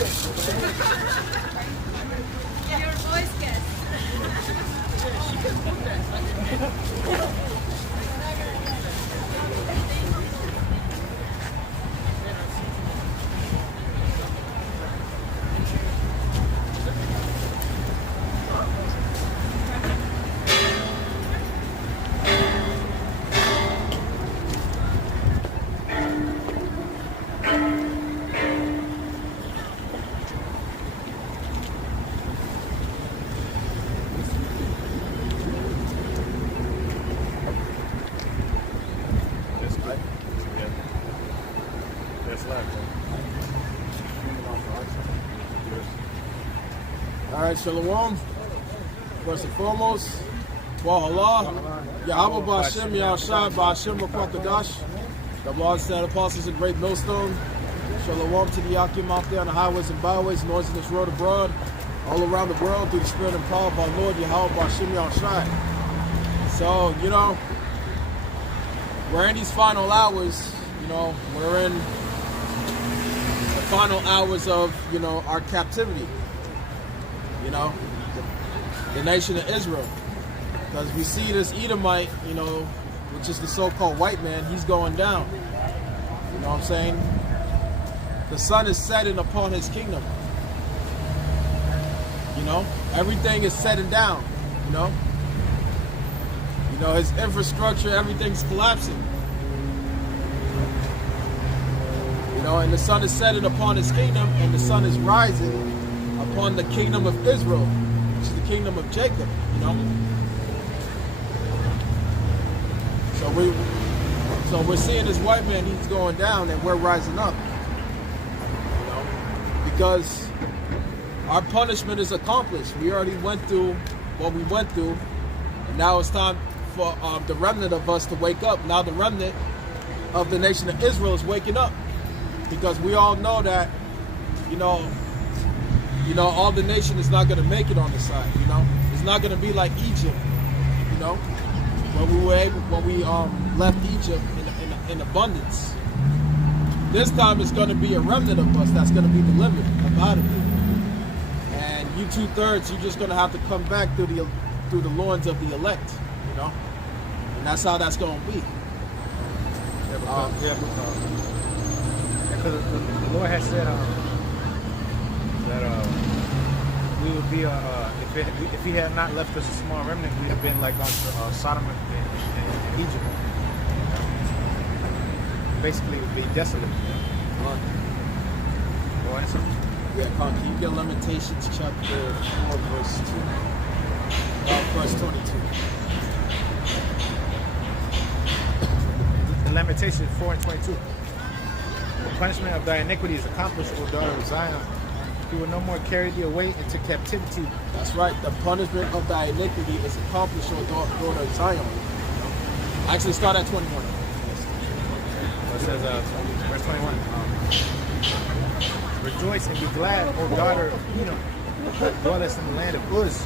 Your voice gets. All right, Shalom. First and foremost, Wahallah, Yahweh Ba'Shem, Yahushua, Ba'Shem, Rakakadash. The Lord said, apostles, a great millstone. Shalom to the Yakim out there on the highways and byways, noise in this road abroad, all around the world, through the spirit and power of our Lord, Yahweh Ba'Shem, Yahushua. So, we're in these final hours, we're in the final hours of, our captivity. The nation of Israel. Because we see this Edomite, which is the so-called white man, he's going down. You know what I'm saying? The sun is setting upon his kingdom. Everything is setting down, his infrastructure, everything's collapsing. And the sun is setting upon his kingdom, and the sun is rising upon the kingdom of Israel, which is the kingdom of Jacob, So we're seeing this white man, he's going down, and we're rising up, because our punishment is accomplished. We already went through what we went through, and now it's time for the remnant of us to wake up. Now the remnant of the nation of Israel is waking up, because we all know that, all the nation is not going to make it on the side. It's not going to be like Egypt. When we left Egypt in abundance. This time it's going to be a remnant of us that's going to be delivered up out of it. And you 2/3, you're just going to have to come back through the loins of the elect. And that's how that's going to be. Because the Lord has said that we would be if He had not left us a small remnant, we'd have been like on Sodom and Egypt. Basically, it would be desolate. Go ahead, sir. Yeah, can you get Lamentations chapter 4, verse 22? The Lamentations 4:22. The punishment of thy iniquity is accomplished, O daughter of Zion. He will no more carry thee away into captivity. That's right. The punishment of thy iniquity is accomplished, O daughter of Zion. Actually, start at 21. It says, verse 21. Rejoice and be glad, O daughter of Edom, that dwellest in the land of Uz.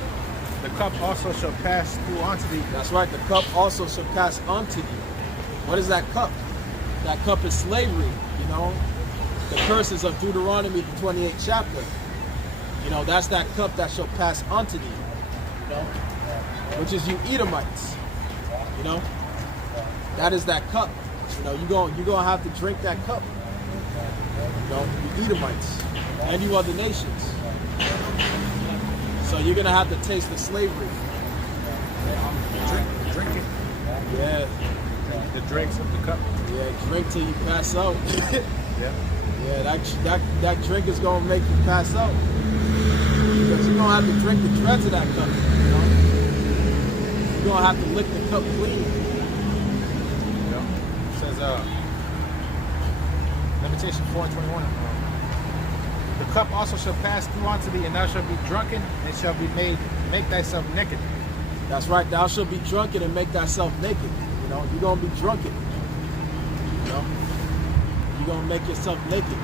The cup also shall pass through unto thee. That's right. The cup also shall pass unto thee. What is that cup? That cup is slavery. The curses of Deuteronomy, the 28th chapter. That's that cup that shall pass unto thee. Which is you Edomites. That is that cup. You're gonna have to drink that cup. You Edomites and you other nations. So you're gonna have to taste the slavery. Drink it. Yeah. The dregs of the cup. Yeah, drink till you pass out. Yeah. Yeah, that drink is gonna make you pass out. Because you're gonna have to drink the dregs of that cup. You're gonna have to lick the cup clean. It says Lamentation 4:21. The cup also shall pass through unto thee, and thou shalt be drunken, and shall be make thyself naked. That's right, thou shalt be drunken and make thyself naked. You're gonna be drunken. You're gonna make yourself naked.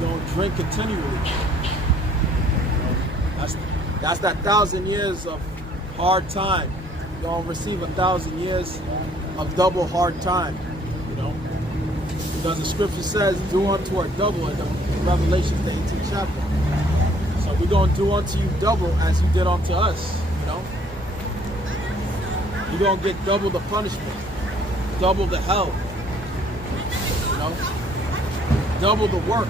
You're gonna drink continually. That's that 1,000 years of hard time. You're gonna receive 1,000 years of double hard time. Because the scripture says, do unto her double in the Revelation, the 18th chapter. So we're going to do unto you double as you did unto us, you know. You're going to get double the punishment, double the hell, you know, double the work.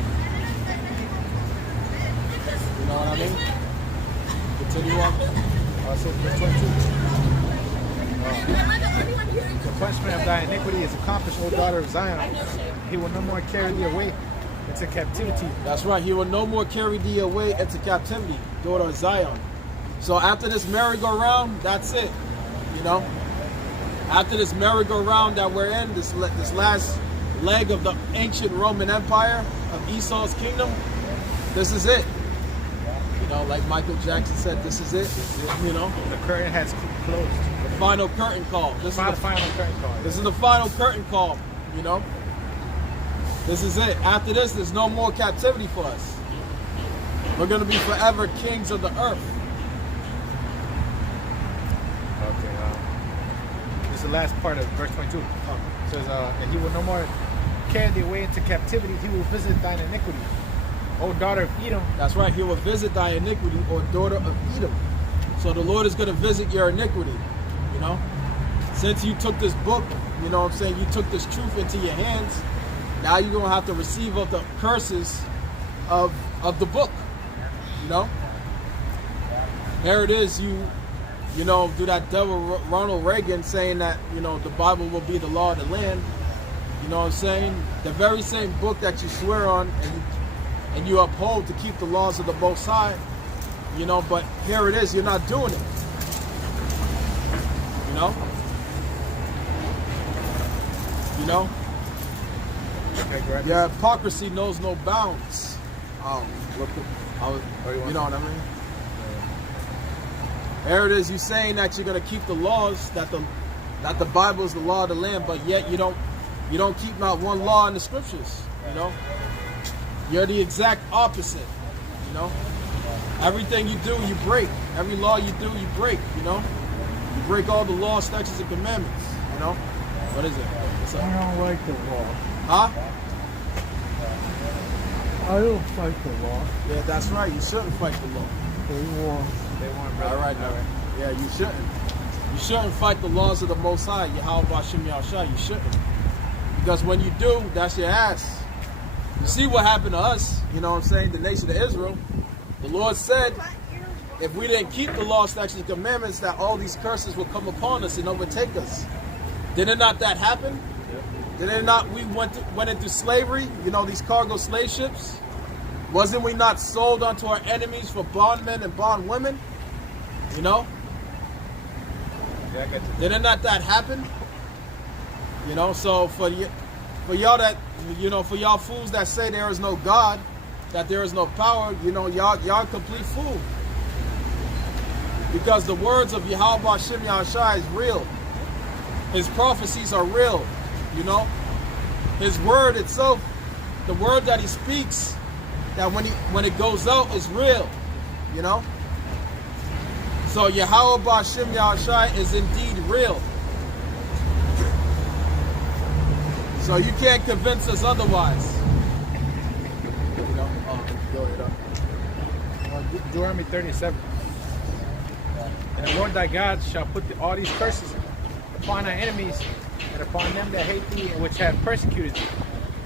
You know what I mean? Continue on. So verse 22. The punishment of thy iniquity is accomplished, O daughter of Zion. He will no more carry thee away into captivity. That's right. He will no more carry thee away into captivity, daughter of Zion. So after this merry-go-round, that's it. You know? After this merry-go-round that we're in, this last leg of the ancient Roman Empire, of Esau's kingdom, this is it. You know, like Michael Jackson said, this is it. You know? The curtain has closed. The final curtain call. This is the final curtain call. This is the final curtain call, you know? This is it. After this, there's no more captivity for us. We're going to be forever kings of the earth. Okay, this is the last part of verse 22. It says, and he will no more carry thee away into captivity. He will visit thine iniquity. O daughter of Edom. That's right. He will visit thy iniquity, or daughter of Edom. So the Lord is going to visit your iniquity, you know? Since you took this book, you know what I'm saying, you took this truth into your hands, now you're going to have to receive of the curses of the book, you know? Here it is, you know, do that devil Ronald Reagan saying that, you know, the Bible will be the law of the land. You know what I'm saying? The very same book that you swear on and you uphold to keep the laws of the Most High, you know, but here it is, you're not doing it. You know? You know? Your hypocrisy knows no bounds. You know what I mean? Here it is, you saying that you're gonna keep the laws, that the Bible is the law of the land, but yet you don't keep not one law in the scriptures, you know? You're the exact opposite, you know? Everything you do, you break. Every law you do, you break, you know? You break all the laws, statutes, and commandments, you know? What is it? What's up? I don't like the law. Huh? I don't fight the law. Yeah, that's right. You shouldn't fight the law. They want. All right, now. Yeah, you shouldn't. You shouldn't fight the laws of the Most High, Yahweh Bashim Yahushua. You shouldn't. Because when you do, that's your ass. You see what happened to us, you know what I'm saying, the nation of Israel. The Lord said, if we didn't keep the law, statutes, and commandments, that all these curses would come upon us and overtake us. Did it not that happen? Did it not, we went into slavery, you know, these cargo slave ships? Wasn't we not sold unto our enemies for bondmen and bondwomen? You know? Yeah, I got you. Did it not that happen? You know, so for y'all that, you know, for y'all fools that say there is no God, that there is no power, you know, y'all complete fool. Because the words of Yahweh Bashim Yahushua is real. His prophecies are real, you know. His word itself, the word that he speaks, that when it goes out is real, you know. So Yahweh Bashim Yahushua is indeed real. So you can't convince us otherwise. You know? Go ahead. Deuteronomy 37. And the Lord thy God shall put all these curses upon thy enemies and upon them that hate thee and which have persecuted thee.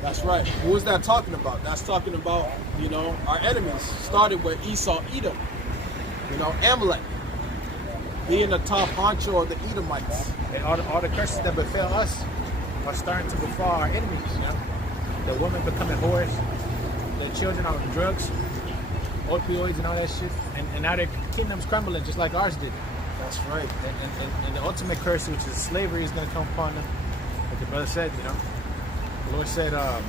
That's right. Who is that talking about? That's talking about, you know, our enemies. Started with Esau, Edom. You know, Amalek. Being the top honcho of the Edomites. And all the curses that befell us are starting to befall our enemies. You know? The women becoming whores, the children on drugs, opioids and all that shit. And now their kingdom's crumbling just like ours did. That's right. And the ultimate curse, which is slavery, is going to come upon them. Like the brother said, you know. The Lord said that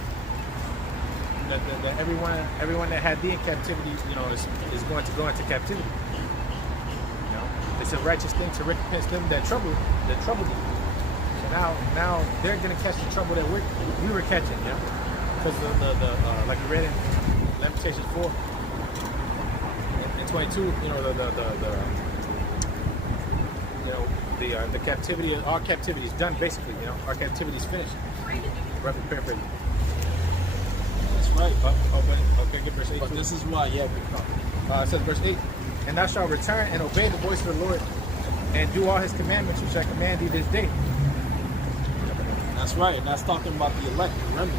everyone that had thee in captivity, you know, is going to go into captivity. You know, it's a righteous thing to recompense them that troubled you. So now they're going to catch the trouble that we were catching, you know, because the like you read in Lamentations 4 and 22, you know, the captivity, our captivity is done basically, you know, our captivity is finished. Roughly paraphrasing. That's right. Okay, get verse 8. But too. this is why, yeah, we come. It says verse 8, and thou shalt return and obey the voice of the Lord, and do all his commandments which I command thee this day. That's right, and that's talking about the elect, remember?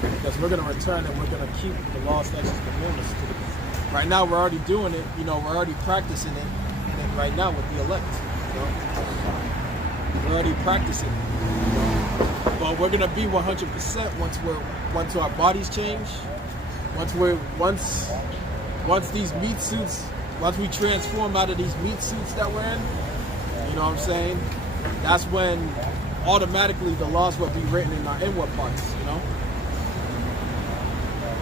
Because we're going to return and we're going to keep the law, statutes, and commandments. Right now, we're already doing it. We're already practicing it. And right now with the elect, we're already practicing it. But we're going to be 100% once our bodies change. Once these meat suits, once we transform out of these meat suits that we're in, you know what I'm saying? That's when automatically the laws will be written in our inward parts,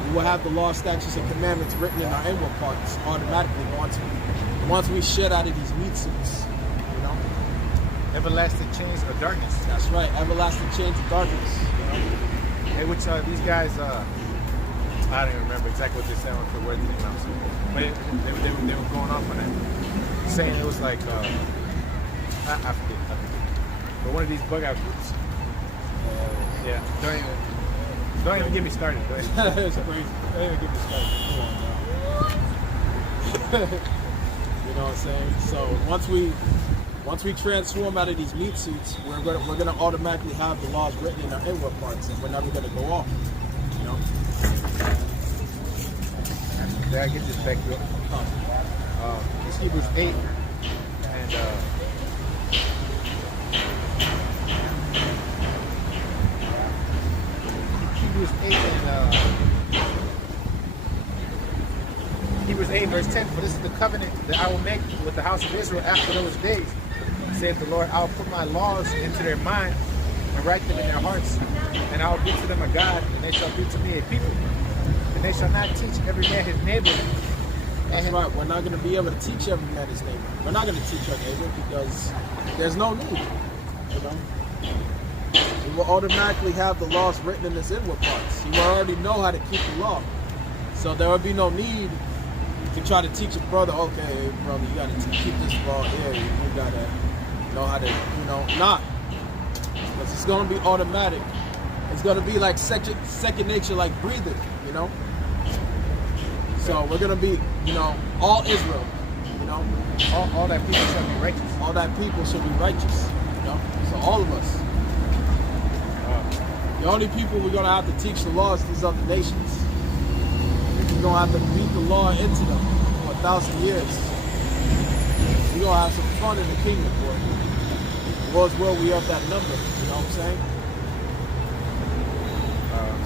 We will have the law, statutes, and commandments written in our inward parts automatically once we shed out of these meat suits, Everlasting chains of darkness. That's right, everlasting chains of darkness. Hey, which these guys, I don't even remember exactly what they said on the words they announced. But they were going off on that. Saying it was like, I forget. But one of these bug out groups. Yeah, don't even get me started. It's crazy. Don't even get me started. Come on, now. You know what I'm saying? So once we transform out of these meat suits, we're gonna automatically have the laws written in our inward parts, and we're never gonna go off. Did I get this back up? It's Hebrews 8 and Hebrews 8 and Hebrews 8 verse 10. For this is the covenant that I will make with the house of Israel after those days, saith the Lord. I will put my laws into their mind and write them in their hearts, and I will be to them a God, and they shall be to me a people. And they shall not teach every man his neighbor. That's right. We're not going to be able to teach every man his neighbor. We're not going to teach our neighbor because there's no need. We will automatically have the laws written in his inward parts. He will already know how to keep the law. So there will be no need to try to teach a brother, okay, brother, you got to keep this law here. You got to know how to, not. Because it's going to be automatic. It's going to be like second nature, like breathing, So we're going to be, all Israel, All that people shall be righteous. All that people should be righteous, So all of us. The only people we're going to have to teach the law is these other nations. We're going to have to beat the law into them for 1,000 years. We're going to have some fun in the kingdom, boy. The Lord's will, we have that number, you know what I'm saying?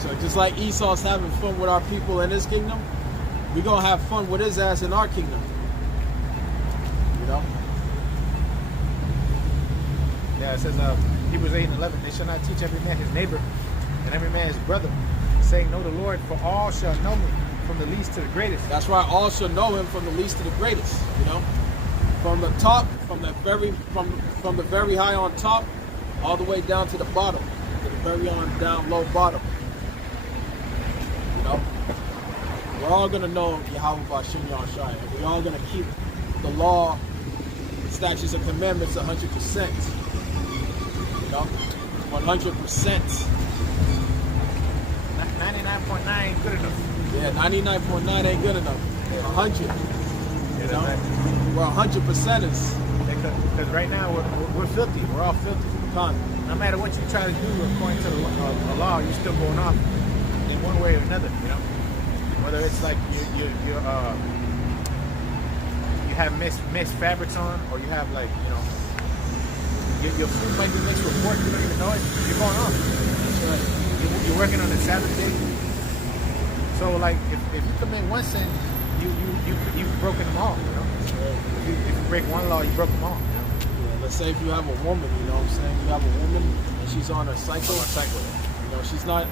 So just like Esau's having fun with our people in his kingdom, we're going to have fun with his ass in our kingdom. Yeah, it says Hebrews 8 and 11, they shall not teach every man his neighbor and every man his brother, saying, know the Lord, for all shall know me, from the least to the greatest. That's right, all shall know him from the least to the greatest, From the top, from the very high on top, all the way down to the bottom, to the very on down low bottom. We're all gonna know Yahweh Bashim Yahshai, and we're all gonna keep the law, statutes, and commandments 100%. 100%. 99.9 ain't good enough. Yeah, 99.9 ain't good enough. 100. We're 100%ers. Because right now we're filthy. We're all filthy. No matter what you try to do according to the law, you're still going off in one way or another. Whether it's like you have mixed fabrics on, or you have like your food might be mixed with pork. You don't even know it. You're going off. That's right. You're working on a Sabbath day. So like if you commit one sin, you've broken them all. If you break one law, you broke them all. Yeah, let's say if you have a woman, you have a woman and she's on her cycle. She's not,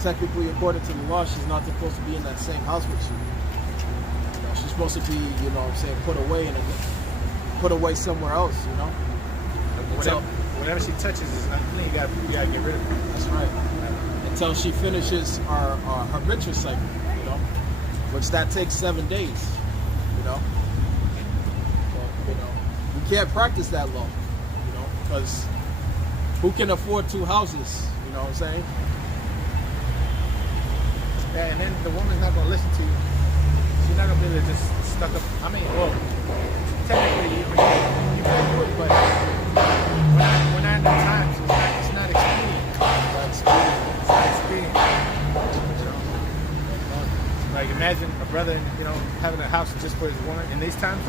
technically according to the law, she's not supposed to be in that same house with you. She's supposed to be, put away somewhere else, Whatever she touches is unclean. You gotta get rid of it. That's right. Until she finishes her ritual cycle, which that takes 7 days, So, we can't practice that law, because who can afford 2 houses? You know what I'm saying? Yeah, and then the woman's not gonna listen to you. She's not gonna be able to just stuck up. I mean, well, technically you can do it, but we're not in the times. It's not expedient. It's not expedient. You know? Like imagine a brother, having a house just for his woman in these times.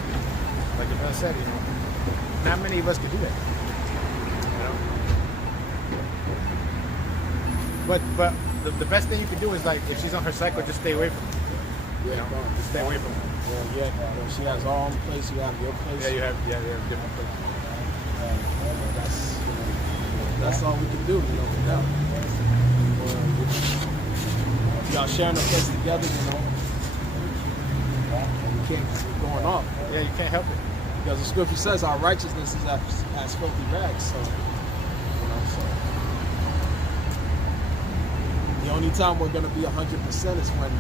Like the brother said, not many of us could do that. You know? But the best thing you can do is like if she's on her cycle, just stay away from her. Just stay away from her. She has her own place. You have your place. Yeah, you have different places. That's all we can do. For now. Y'all sharing a place together. We can't keep going off. Yeah, you can't help it. Because the scripture says our righteousness is as filthy rags. So, the only time we're going to be 100% is when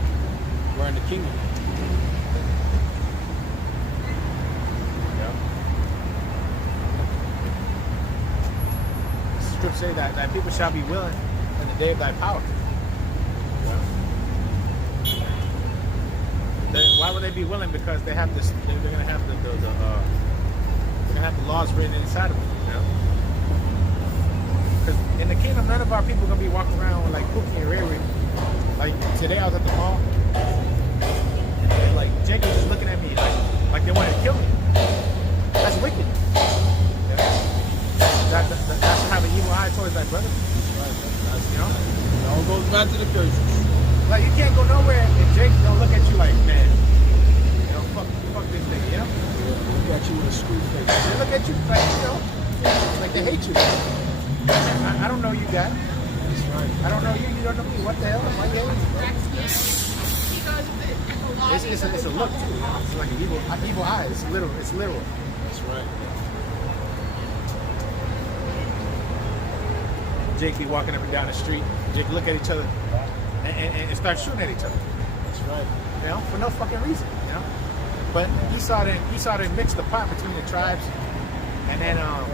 we're in the kingdom. Yeah. The scripture say that people shall be willing in the day of thy power. Why would they be willing? Because they have this. They're going to have they're going to have the laws written inside of them. Because in the kingdom, none of our people are going to be walking around with like Pookie and Riri. Like today, I was at the mall, and like Jake was just looking at me like they wanted to kill me. That's wicked. That's have an evil eye towards that brother. It all goes back to the curses. Like you can't go nowhere and Jake don't look at you like, man, fuck this nigga, Look at you with a screw face. They look at you like, like they hate you. I don't know you guys. That's right. I don't know you. You don't know me. What the hell? Why you hate me? It's a look too. It's like an evil eye. It's literal. It's literal. That's right. Jake be walking up and down the street. Jake look at each other and start shooting at each other. That's right. For no fucking reason. But you saw them mix the pot between the tribes, and then all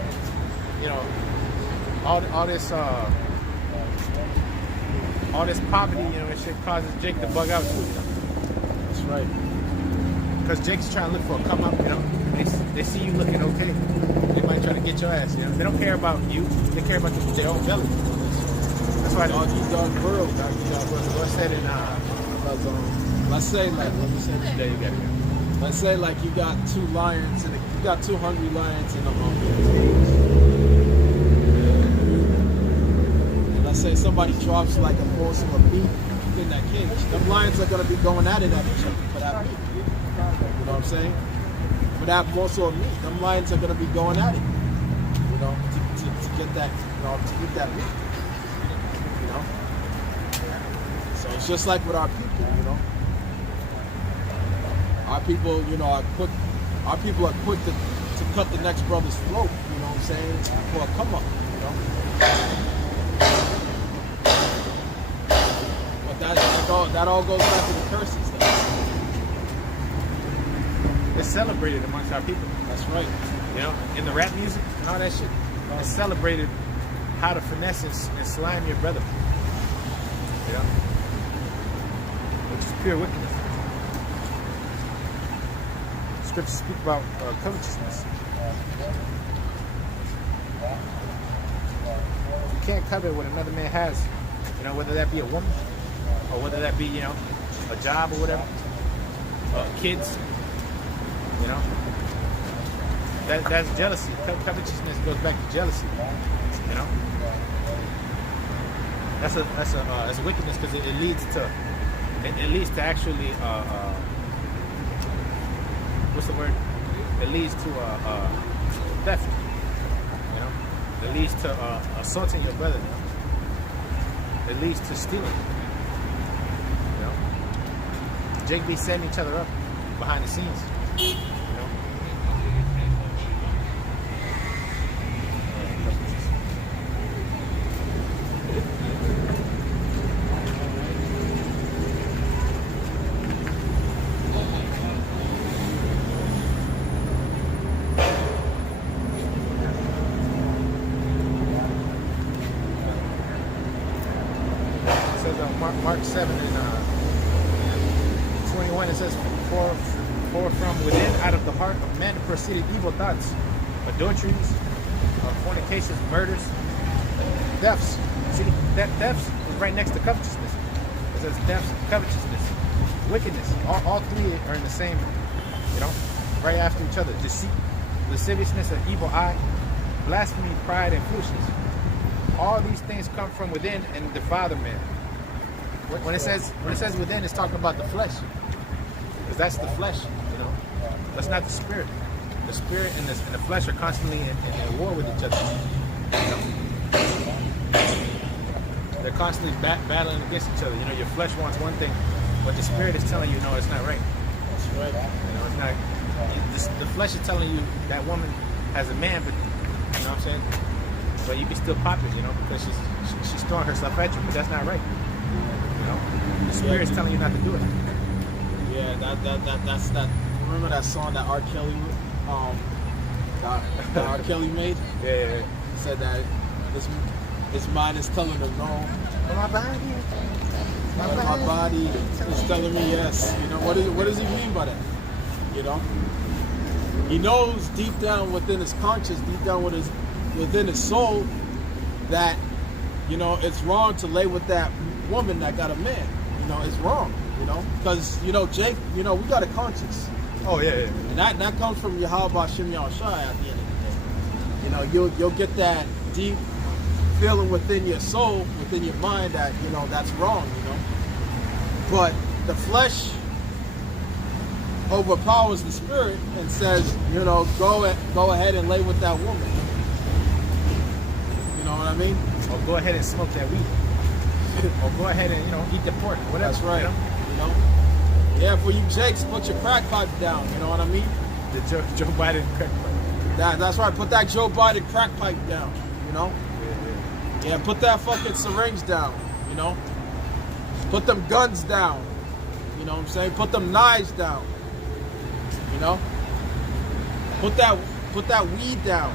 this poverty, and shit causes Jake to bug out too. That's right. Because Jake's trying to look for a come up, They see you looking okay. They might try to get your ass, They don't care about you. They care about their own belly. That's why Dog eat dog world. what's that in Let's say like there you got it. let's say like you got two lions and you got two hungry lions in a cage. And let's say somebody drops like a morsel of meat in that cage. Them lions are gonna be going at it at each other for that meat. You know what I'm saying? For that morsel of meat, them lions are gonna be going at it. To get that, to get that meat. So it's just like with our people, Our people, are quick to cut the next brother's throat, you know what I'm saying? For a come up, But that all goes back to the curses, though. It's celebrated amongst our people. That's right. In the rap music and all that shit. It's celebrated how to finesse and slime your brother. Which is pure wickedness. Scriptures speak about covetousness. You can't covet what another man has, whether that be a woman or whether that be, a job or whatever, kids, That's jealousy. Covetousness goes back to jealousy, That's a wickedness because it leads to actually what's the word? It leads to theft. It leads to assaulting your brother. It leads to stealing. Jake be setting each other up behind the scenes. Mark 7 and when it says, for from within, out of the heart of men proceeded evil thoughts, adulteries, fornications, murders, thefts. See, that thefts is right next to covetousness. It says thefts, covetousness, wickedness. All three are in the same, right after each other. Deceit, lasciviousness, an evil eye, blasphemy, pride, and foolishness. All these things come from within and defile the man. When it says within, it's talking about the flesh, because that's the flesh. That's not the spirit. The spirit and the flesh are constantly in war with each other. They're constantly battling against each other. Your flesh wants one thing, but the spirit is telling you, no, it's not right. That's right. It's not. The flesh is telling you that woman has a man, but you know what I'm saying. But you can still pop it, because she's throwing herself at you, but that's not right. The spirit is telling you not to do it. Yeah, that's that. Remember that song that R. Kelly, that R. Kelly made? Yeah. He said that his mind is telling him no. But my body. My body is telling me yes. What does he mean by that? He knows deep down within his conscience, deep down within his soul, that it's wrong to lay with that woman that got a man. It's wrong. Because Jake, we got a conscience. Oh yeah. And that comes from Yahweh Shem Yahushua at the end of the day. You'll get that deep feeling within your soul, within your mind that that's wrong. But the flesh overpowers the spirit and says, go ahead and lay with that woman. You know what I mean? Or go ahead and smoke that weed. Or go ahead and eat the pork. Whatever. That's right. Yeah, for you Jakes, put your crack pipe down. You know what I mean? The Joe Biden crack pipe. That's right. Put that Joe Biden crack pipe down. Yeah, put that fucking syringe down. Put them guns down. You know what I'm saying? Put them knives down. Put that weed down.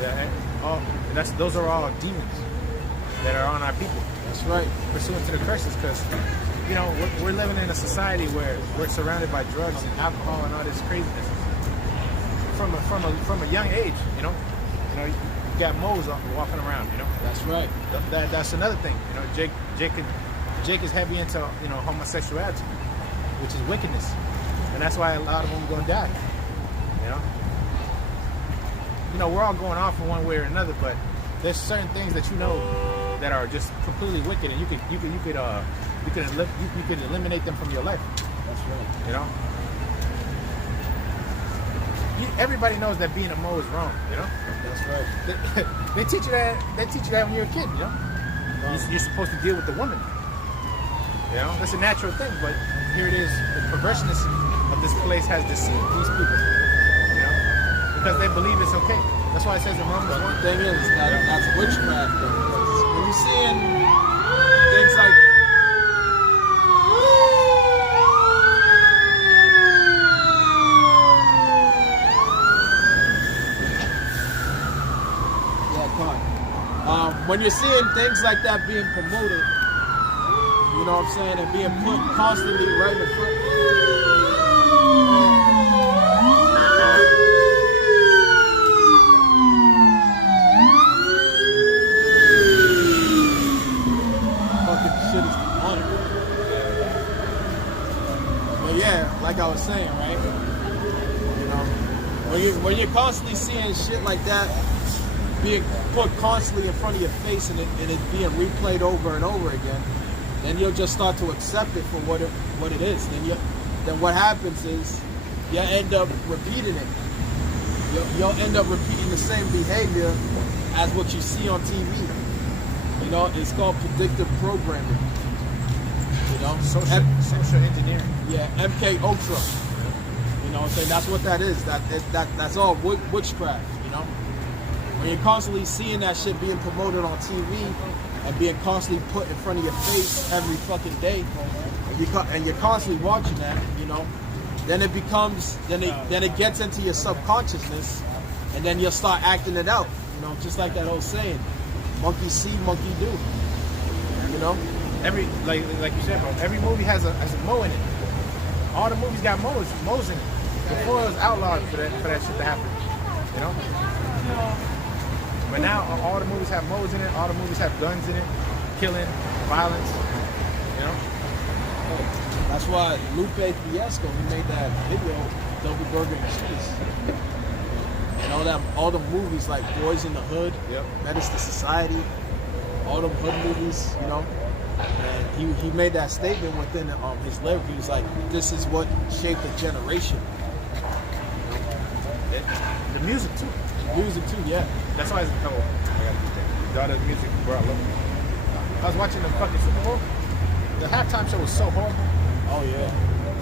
Yeah, those are all demons that are on our people. That's right. Pursuant to the curses, because we're living in a society where we're surrounded by drugs and alcohol and all this craziness from a young age. You got moles walking around. That's right. That's another thing. Jake is heavy into homosexuality, which is wickedness, and that's why a lot of them are gonna die. We're all going off in one way or another, but there's certain things that that are just completely wicked, and you could eliminate them from your life. That's right. Everybody knows that being a Mo is wrong. That's right. They teach you that. They teach you that when you're a kid. You're supposed to deal with the woman. That's a natural thing, but here it is. The perverseness of this place has deceived these people. Because they believe it's okay. That's why it says in Romans 1. The thing is, that's witchcraft, though. When you're seeing things like when you're seeing things like that being promoted, you know what I'm saying, and being put constantly right in front. Like I was saying, right? When you're constantly seeing shit like that being put constantly in front of your face and it being replayed over and over again, then you'll just start to accept it for what it is. Then what happens is you end up repeating it. You'll end up repeating the same behavior as what you see on TV. It's called predictive programming. Social engineering. Yeah, MK Ultra. You know what I'm saying? That's what that is. That's all witchcraft, When you're constantly seeing that shit being promoted on TV and being constantly put in front of your face every fucking day, and you're constantly watching that, then it becomes, then it gets into your subconsciousness, and then you'll start acting it out. Just like that old saying, monkey see, monkey do. every like you said, bro. Every movie has a Mo in it. All the movies got Mo's in it. Before it was outlawed for that shit to happen. You know. But now all the movies have Mo's in it. All the movies have guns in it, killing, violence. You know. That's why Lupe Fiasco, he made that video, Double Burger and Cheese. And all the movies like Boys in the Hood, Yep. Menace to Society, all them hood movies, you know. And he made that statement within his lyric. He was like, this is what shaped a generation. The music too. Music too, yeah. That's why I got the music, bro. I love it. I was watching the fucking Super Bowl. The halftime show was so horrible. Oh yeah.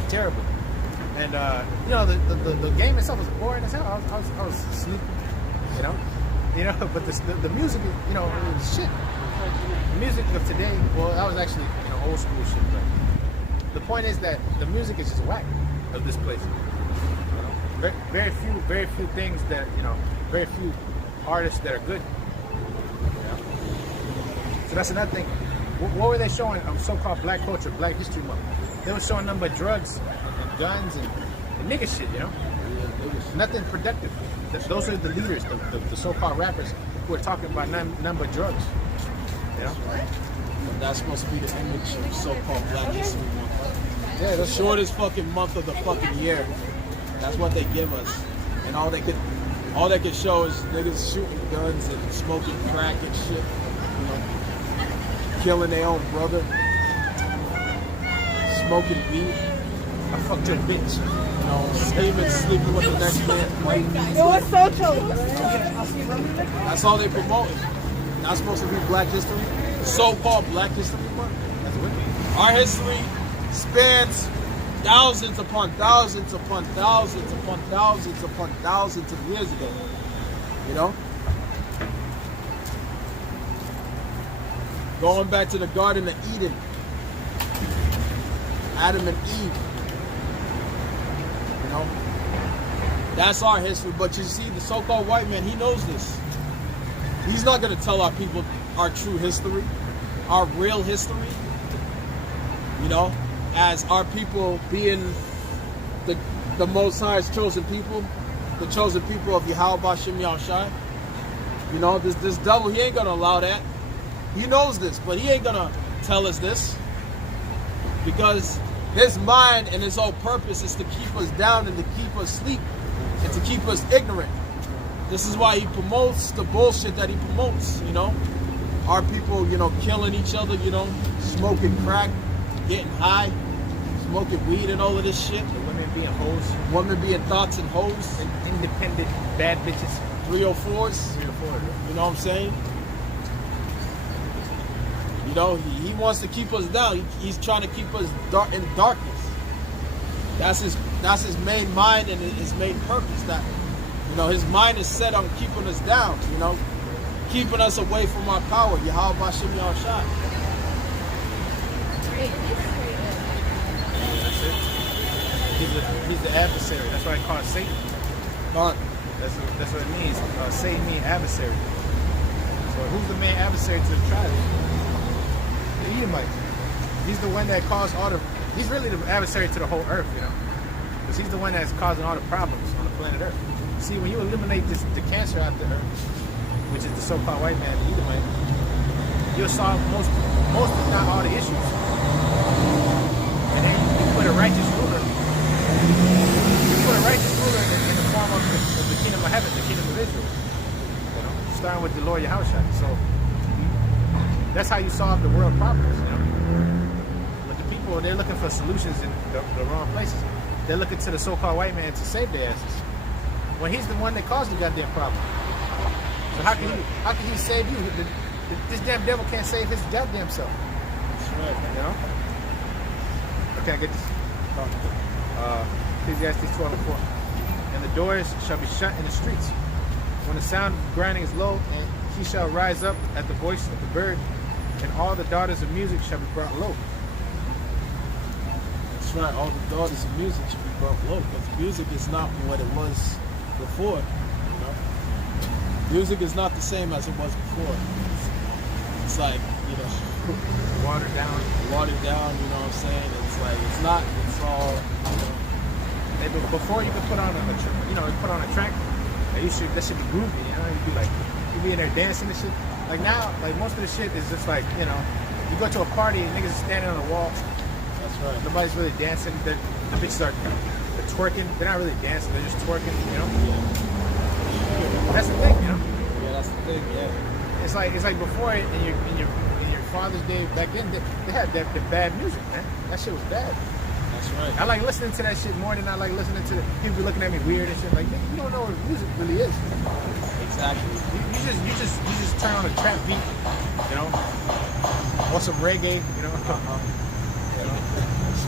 Terrible. And you know, the game itself was boring as hell. I was sleeping, you know, but the music, you know, it was shit. The music of today, well, that was actually, you know, old school shit. But the point is that the music is just whack of this place. You know? Very few things that, you know, very few artists that are good. You know? So that's another thing. What were they showing of so-called black culture, Black History Month? They were showing nothing but drugs and guns and nigga shit, you know? Nothing productive. Those are the leaders, the so-called rappers who are talking about nothing but drugs. You know? And that's supposed to be the image of so-called Black History Month. Yeah, The shortest fucking month of the fucking year. That's what they give us. And all they could show is niggas shooting guns and smoking crack and shit. You know? Killing their own brother. Smoking weed. I fucked your bitch. You know, sleeping with the next man. It was so true. That's all they promote. Not supposed to be Black History. So-called Black History Month. That's wicked. Our history spans thousands upon thousands upon thousands upon thousands upon thousands of years ago. You know? Going back to the Garden of Eden. Adam and Eve. You know? That's our history. But you see, the so-called white man, he knows this. He's not going to tell our people our true history, our real history. You know? As our people being the Most High's chosen people, the chosen people of Yahweh Bashim Yahushai. You know, this devil, he ain't going to allow that. He knows this, but he ain't going to tell us this. Because his mind and his whole purpose is to keep us down and to keep us asleep and to keep us ignorant. This is why he promotes the bullshit that he promotes, you know. Our people, you know, killing each other, you know, smoking crack, getting high, smoking weed and all of this shit. The women being hoes. Women being thoughts and hoes. And independent bad bitches. 304s. 304. You know what I'm saying? You know, he wants to keep us down. He's trying to keep us in darkness. That's his main mind and his main purpose. That, you know, his mind is set on keeping us down. You know, keeping us away from our power. Yahweh Bashim Yahushai. That's it. He's the adversary. That's why I call it Satan. That's what it means. Satan means adversary. So who's the main adversary to the tribe? The Edomite. He's the one that caused all the. He's really the adversary to the whole earth, you know, because he's the one that's causing all the problems on the planet Earth. See, when you eliminate the cancer out the earth, which is the so-called white man, the Edomite, you'll solve most, if not all, the issues. And then you put a righteous ruler. You put a righteous ruler in the form of the kingdom of heaven, the kingdom of Israel. You know, starting with the Lord Yahushua. So that's how you solve the world problems. You know, but the people, they're looking for solutions in the wrong places. They're looking to the so-called white man to save their asses. When he's the one that caused the goddamn problem. So how can he save you? This damn devil can't save his goddamn self. That's right. You know? Okay, I get this. Ecclesiastes 12:4. And the doors shall be shut in the streets. When the sound of grinding is low, and he shall rise up at the voice of the bird, and all the daughters of music shall be brought low. That's right. All the daughters of music should be brought low, because music is not what it was before. You know, music is not the same as it was before. It's like, you know, watered down. watered down. You know what I'm saying? It's like it's not. It's all. You know, Hey, but before you could put on put on a track, that should be groovy. You know, you'd be like, you be in there dancing and shit. Like now, like most of the shit is just like, you know, you go to a party and niggas is standing on the wall. that's right. Nobody's really dancing. The bitches are they're twerking. They're not really dancing. They're just twerking. You know. That's the thing. You know. Yeah, that's the thing. Yeah. It's like before in your father's day back then they had the bad music, man. That shit was bad. That's right. I like listening to that shit more than I like listening to people be looking at me weird and shit. Like, nigga, you don't know what music really is. Exactly. You just turn on a trap beat, you know, or some reggae, you know. You know,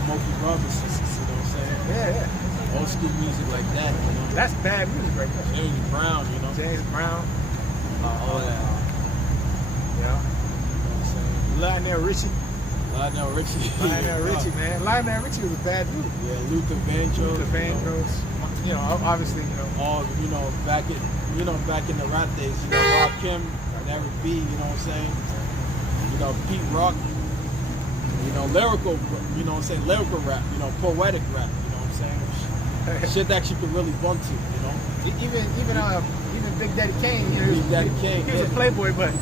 Smokey Robinson, you know what I'm saying? Yeah. Old school music like that, you know. That's bad music right there. James Brown, you know. James Brown, All that. you know. Lionel Richie. Lionel Richie. Lionel Richie, man. Lionel Richie was a bad dude. Yeah, Luther Vandross. The Vandross, you know, obviously, you know. All back in the rap days, you know, Rakim and Eric B, you know what I'm saying? You know, Pete Rock, you know, lyrical, you know what I'm saying, lyrical rap, you know, poetic rap, you know what I'm saying? Shit that you can really bump to, you know? Even Big Daddy Kane, you know, Big Daddy Kane, he was a yeah. playboy, but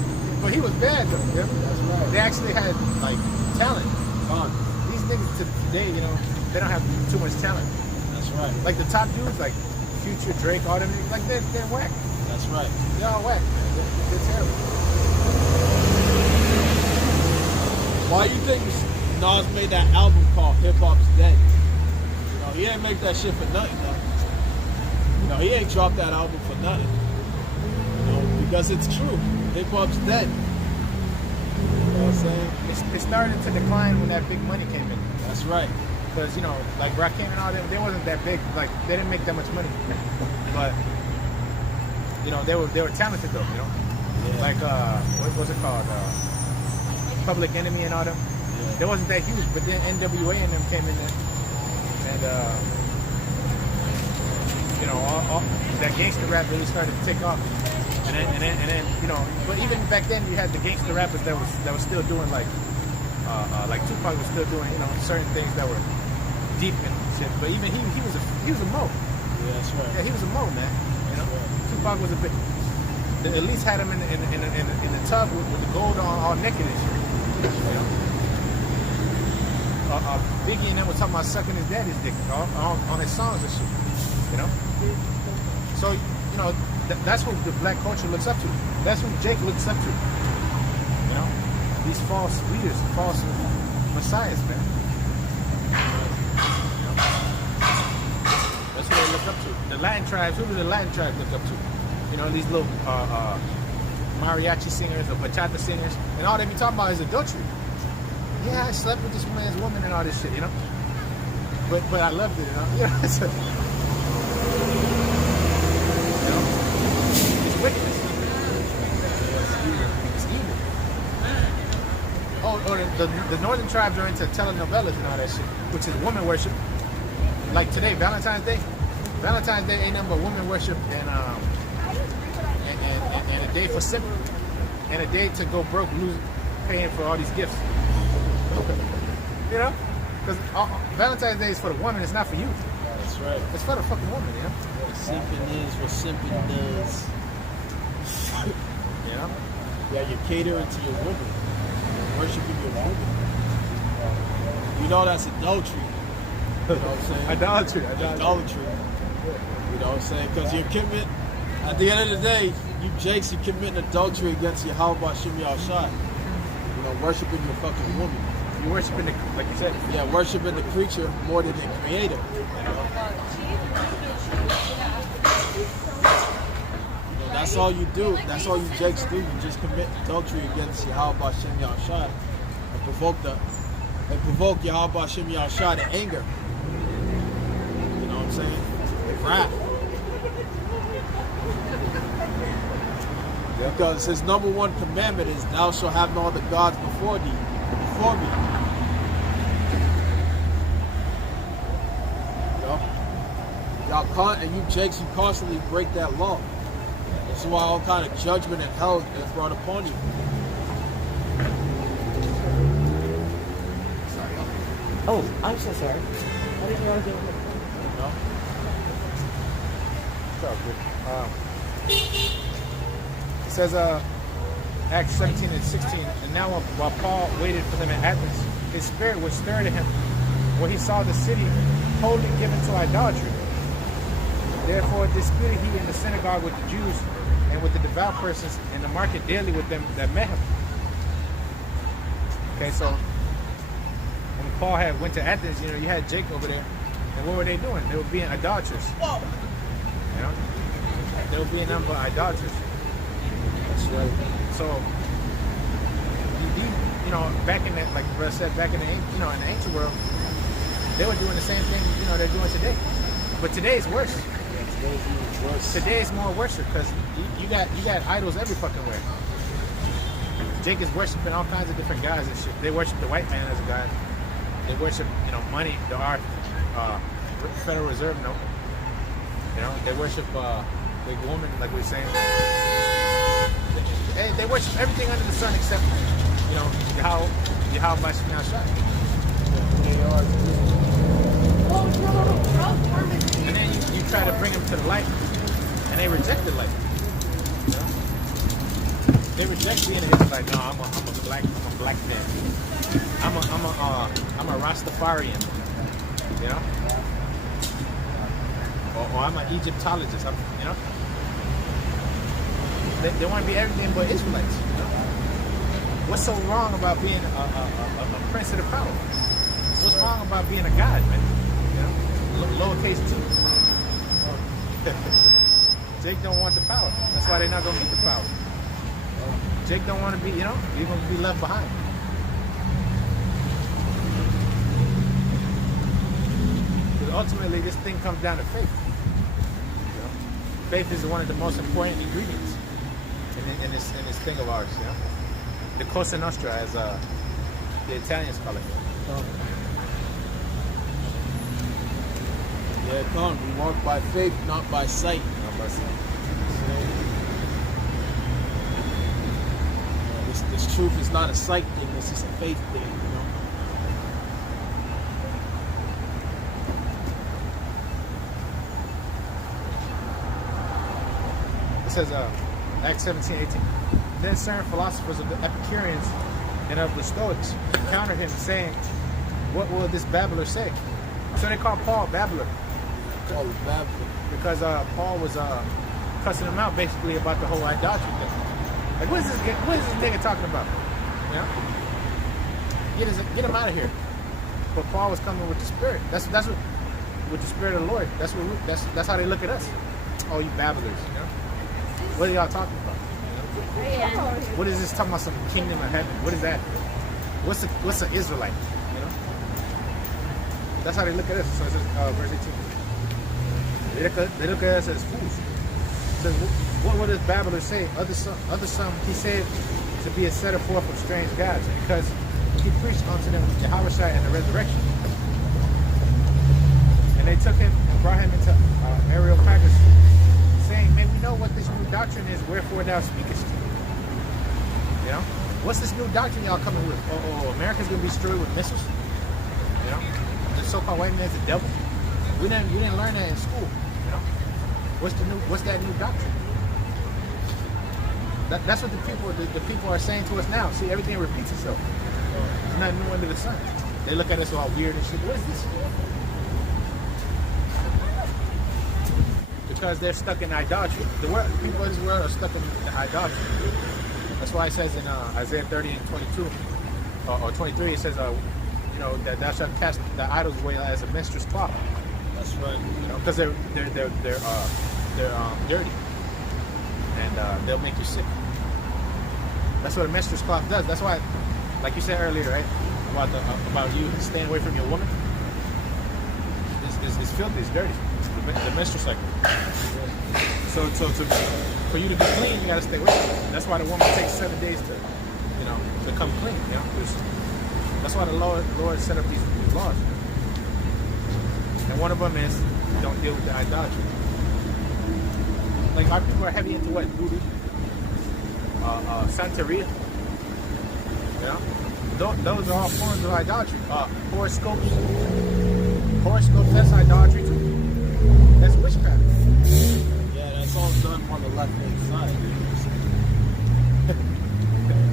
he was bad though. Yeah? That's right. They actually had like talent. Fun. These niggas today, you know, they don't have too much talent. That's right. Like the top dudes, like Future, Drake, all them niggas, like they're whack. That's right. They're all whack, man. They're terrible. Why you think Nas made that album called Hip Hop's Dead? You know, he ain't make that shit for nothing, though. You know, he ain't dropped that album for nothing. You know, because it's true. Hip Hop's dead. You know what I'm saying? It started to decline when that big money came in. That's right. Because, you know, like Rakim and all them, they wasn't that big. Like, they didn't make that much money. But, you know, they were talented though, you know? Yeah. Like, what was it called? Public Enemy and all them. Yeah. They wasn't that huge, but then NWA and them came in there. And, you know, all that gangster rap really started to take off. And then, you know, but even back then you had the gangster rappers that was still doing like Tupac was still doing, you know, certain things that were deep and shit. But even he was a mo. Yeah, that's right. Yeah, he was a mo, man. You know, Tupac was a bit. They at least had him in the tub with the gold on, all naked and shit. You know? Biggie and them was talking about sucking his daddy's dick on his songs and shit. You know, so you know that's what the black culture looks up to. That's what Jake looks up to. You know, these false leaders, false messiahs, man. You know? That's what they look up to. The Latin tribes. Who do the Latin tribes look up to? You know, these little mariachi singers or bachata singers, and all they be talking about is adultery. Yeah, I slept with this man's woman and all this shit, you know. But I loved it, you know. You know, it's wickedness. It's evil. Oh, the northern tribes are into telenovelas and all that shit, which is woman worship. Like today, Valentine's Day. Valentine's Day ain't nothing but woman worship and a day for sipping and a day to go broke, paying for all these gifts. You know? Because Valentine's Day is for the woman, it's not for you. That's right. It's for the fucking woman, you know? What simping is, what simping does. You know? Yeah, you're catering to your woman. You're worshiping your woman. You know that's adultery. You know what I'm saying? Idolatry. Idolatry. You know what I'm saying? Because you're committing, at the end of the day, you Jakes, you're committing adultery against Yahweh Hashem Yahshai. You know, worshiping your fucking woman. You're worshiping the, like you said. Yeah, worshiping the creature more than the creator. You know? That's all you do. That's all you Jakes do. You just commit adultery against Yahweh Hashem Yahshai and provoke Yahweh Hashem Yahshai to anger. You know what I'm saying? With wrath. Because his number one commandment is, "Thou shalt have no other gods before me." And you Jakes, you constantly break that law. That's why all kind of judgment and hell is brought upon you. Oh, I'm so sorry. I didn't realize it was. No? It's all good. It says, Acts 17 and 16, and now while Paul waited for them in Athens, his spirit was stirred in him, where he saw the city wholly given to idolatry. Therefore disputed he in the synagogue with the Jews and with the devout persons in the market daily with them that met him. Okay, so when Paul went to Athens, you had Jake over there, and what were they doing? They were being idolaters. You know, they were being number idolaters. That's right. So, back in that, like Brett said, back in the in the ancient world, they were doing the same thing they're doing today. But today is worse. Yeah, today's even worse. Today is more worse because you got idols every fucking where. Jake is worshiping all kinds of different guys and shit. They worship the white man as a god. They worship money, the art, Federal Reserve note. They worship big woman, like we were saying. They worship everything under the sun except Yahweh Bashim Shai. And then you try to bring them to the light, and they reject the light. They reject being an Israelite. No, I'm a black man. I'm a Rastafarian. Or I'm an Egyptologist. They want to be everything but Israelites. What's so wrong about being a prince of the power? What's wrong about being a god, man? Lowercase t. Jake don't want the power. That's why they're not gonna get the power. Jake don't want to be, you're gonna be left behind. But ultimately, this thing comes down to faith. Faith is one of the most important ingredients in this thing of ours. The Cosa Nostra, as the Italians call it. Yeah, come. We walk by faith, not by sight. Not by sight. This truth is not a sight thing. This is a faith thing. It says, Acts 17:18. Then certain philosophers of the Epicureans and of the Stoics countered him, saying, "What will this babbler say?" So they called Paul babbler. Because Paul was cussing him out basically about the whole idolatry thing. Like, what is this nigga talking about? Get him out of here. But Paul was coming with the Spirit. That's what with the Spirit of the Lord. That's how they look at us. Oh, you babblers. What are y'all talking about? What is this talking about? Some kingdom of heaven? What is that? What's an Israelite? That's how they look at us. So it says, verse 18. They look at us as fools. It says, what would this babbler say? Other some he said to be a setter forth of strange gods, because he preached unto them Yahweh and the resurrection. And they took him and brought him into Areopagus, saying, "May we know what this new doctrine is, wherefore thou speakest." What's this new doctrine y'all coming with? Oh, America's gonna be destroyed with missiles. The so-called white man's the devil. We didn't learn that in school. What's that new doctrine? That's what the people are saying to us now. See, everything repeats itself. There's nothing new under the sun. They look at us all weird and shit. What is this? Because they're stuck in idolatry. People in this world are stuck in idolatry. That's why it says in Isaiah 30 and 22 or 23, it says, that thou shalt cast the idols away as a minstrel's cloth. That's right. Because they're dirty, and they'll make you sick. That's what a minstrel's cloth does. That's why, like you said earlier, right, about you staying away from your woman. It's filthy. It's dirty. The menstrual cycle. So for you to be clean, you gotta stay away from it. That's why the woman takes 7 days to come clean. That's why the Lord set up these laws. And one of them is don't deal with the idolatry. Like, our people are heavy into what? Voodoo, Santeria. those are all forms of idolatry. Horoscopes, that's idolatry too. That's witchcraft. Yeah, that's all done on the left hand side.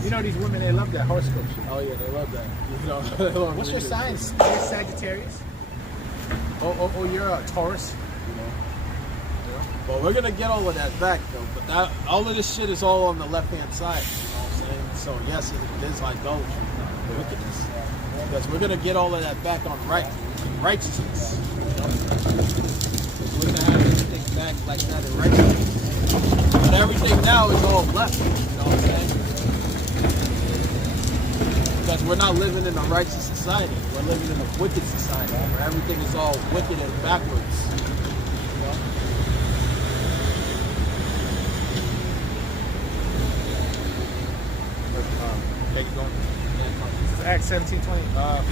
You know these women, they love that horoscope shit. Oh yeah, they love that. You know, they love What's your reading. sign? You're Sagittarius? Oh, you're a Taurus? You know. But we're gonna get all of that back though. But that all of this shit is all on the left hand side. You know what I'm saying? So yes, it is idolatry, wickedness. Because we're gonna get all of that back on righteousness. You know? 'Cause we're gonna have everything back like that in righteousness. But everything now is all left. You know what I'm saying? Because we're not living in a righteous society. We're living in a wicked society where everything is all wicked and backwards. You know? Okay, keep going. This is Acts 17:20.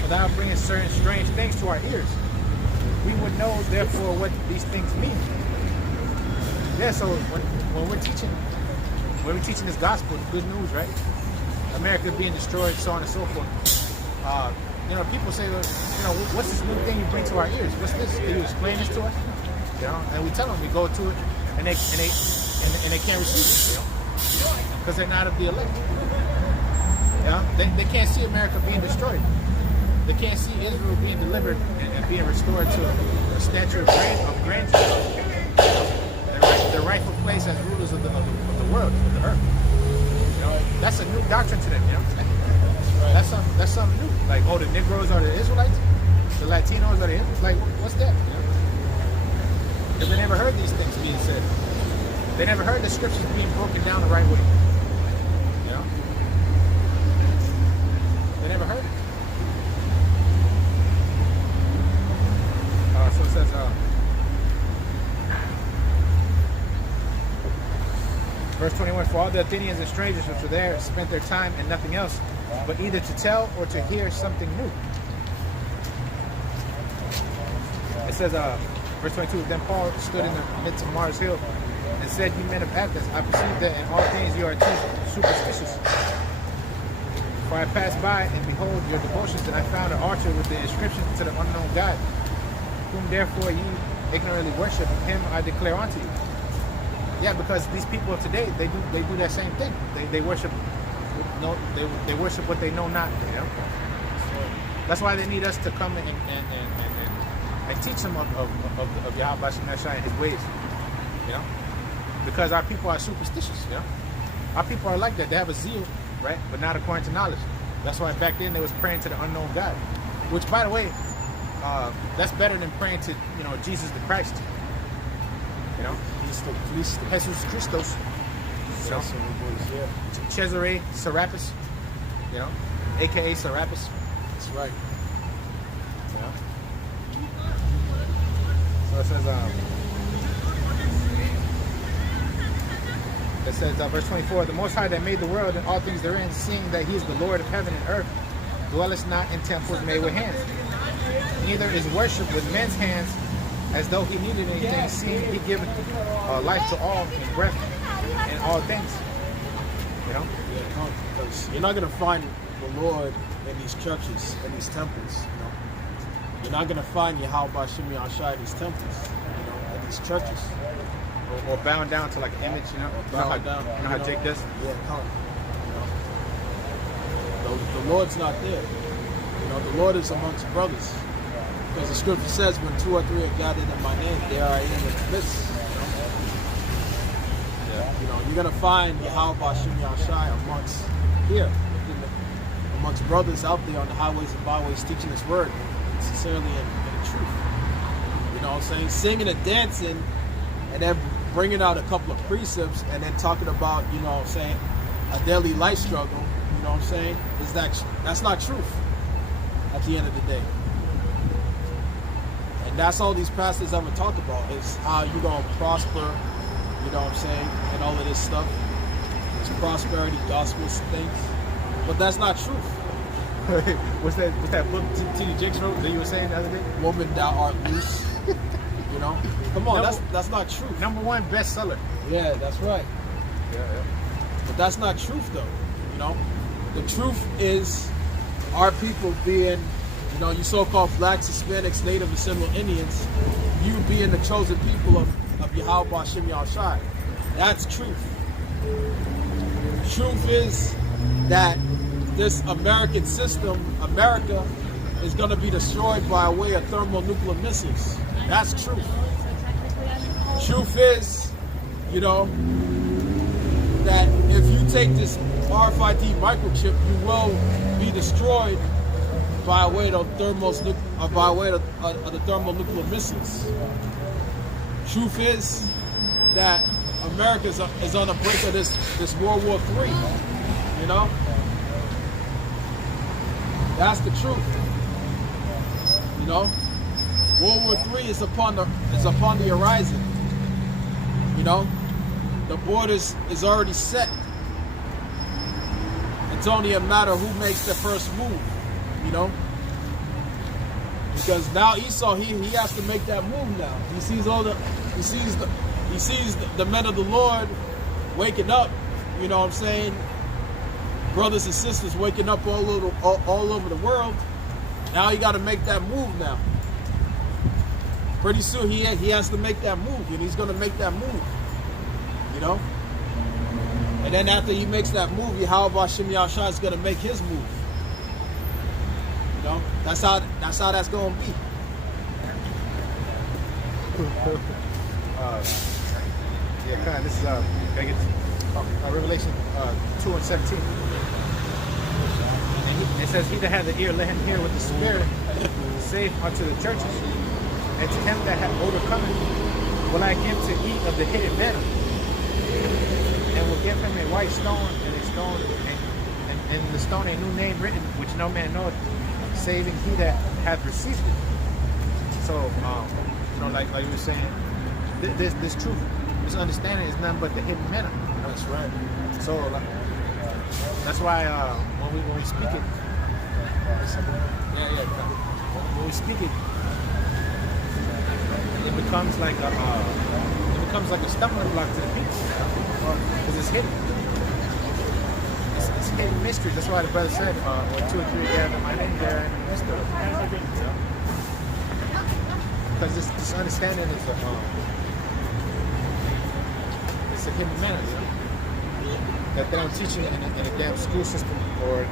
For thou bringest certain strange things to our ears. We would know, therefore, what these things mean. Yeah, so when we're teaching this gospel, it's good news, right? America being destroyed, so on and so forth. You know, people say, you know, what's this new thing you bring to our ears? What's this? Can you explain this to us? You know, and we tell them, we go to it, and they can't receive it, you know, because they're not of the elect. Yeah, they can't see America being destroyed. They can't see Israel being delivered and being restored to a stature of grandeur, their rightful place as rulers of the world, of the earth. You know, that's a new doctrine to them. You know, that's something new. Like, oh, the Negroes are the Israelites, the Latinos are the Israelites. Like, what's that? You know? Because they never heard these things being said. They never heard the scriptures being broken down the right way. You know, they never heard it. So it says, verse 21, for all the Athenians and strangers which were there spent their time in nothing else, but either to tell or to hear something new. It says, verse 22, then Paul stood in the midst of Mars Hill and said, you men of Athens, I perceive that in all things you are too superstitious. For I passed by, and behold your devotions, and I found an altar with the inscription to the unknown God, whom therefore ye ignorantly worship, him I declare unto you. Yeah, because these people of today, they do that same thing. They worship they worship what they know not. You know, so that's why they need us to come and teach them of Yahweh Shemashai and his ways. You know, because our people are superstitious. You know, our people are like that. They have a zeal, right, but not according to knowledge. That's why back then they was praying to the unknown God, which, by the way, that's better than praying to, you know, Jesus the Christ. You know, Jesus Christos. You know? Cesare Serapis. You know, aka Serapis. That's right. You know? So it says, verse 24, the Most High that made the world and all things therein, seeing that he is the Lord of heaven and earth, dwelleth not in temples made with hands. Neither is worship with men's hands as though he needed anything, seeing he giveth life to all and breath in all things. You know? Yeah, because you're not going to find the Lord in these churches, in these temples. You know? You're not going to find Yahweh Bashim Yahshai in these temples, you know, in these churches. Or bound down to like an image, you know? Bound down. You know how Jake does? Yeah, come. You know? The Lord's not there. You know, the Lord is amongst brothers. Because the scripture says, when 2 or 3 are gathered in my name, there I am in the midst. You know, you're going to find Yahweh Bashim Yahshai amongst here, amongst brothers out there on the highways and byways teaching this word, sincerely and in truth. You know what I'm saying? Singing and dancing, and then bringing out a couple of precepts, and then talking about, you know what I'm saying, a daily life struggle, you know what I'm saying? That's not truth at the end of the day. And that's all these pastors ever talk about, is how you gonna prosper, you know what I'm saying, and all of this stuff. It's prosperity, gospel things. But that's not truth. What's that book T.D. Jakes wrote that you were saying the other day? Woman, thou art loose. You know? Come on, that's not truth. #1 bestseller. Yeah, that's right. Yeah. But that's not truth though. You know? The truth is our people being, you know, you so-called blacks, Hispanics, Native and Seminole Indians, you being the chosen people of Yahweh Hashem Yahushai. That's truth. Truth is that this American system, America, is going to be destroyed by way of thermonuclear missiles. That's truth. Truth is, you know, that if you take this RFID microchip, you will be destroyed by way of the thermonuclear missiles. Truth is that America is on the brink of this World War III. You know, that's the truth. You know, World War III is upon the horizon. You know, the borders is already set. It's only a matter of who makes the first move. You know, because now Esau he has to make that move now. He sees the men of the Lord waking up. You know what I'm saying? Brothers and sisters waking up all over the world. Now he got to make that move now. Pretty soon he has to make that move, and he's going to make that move. You know? And then after he makes that move, Yahweh Hashem Yahushua is going to make his move. You know? That's how that's going to be. This is Revelation 2:17. And it says, "He that hath the ear, let him hear what the Spirit saith unto the churches. And to him that hath overcome will I give to eat of the hidden manna, and will give him a white stone, and a stone, and in the stone a new name written, which no man knoweth, saving he that hath received it." So, you know, like you were saying, this truth, this understanding is nothing but the hidden manna. That's right. So that's why when we speak it, when we speak it, it becomes like a stumbling block to the people, because it's hidden. It's hidden mysteries. That's why the brother said, when 2 or 3 gather my name there in the midst of it. Because this understanding is it's a hidden manner, you know? That they don't teach you in a damn school system, or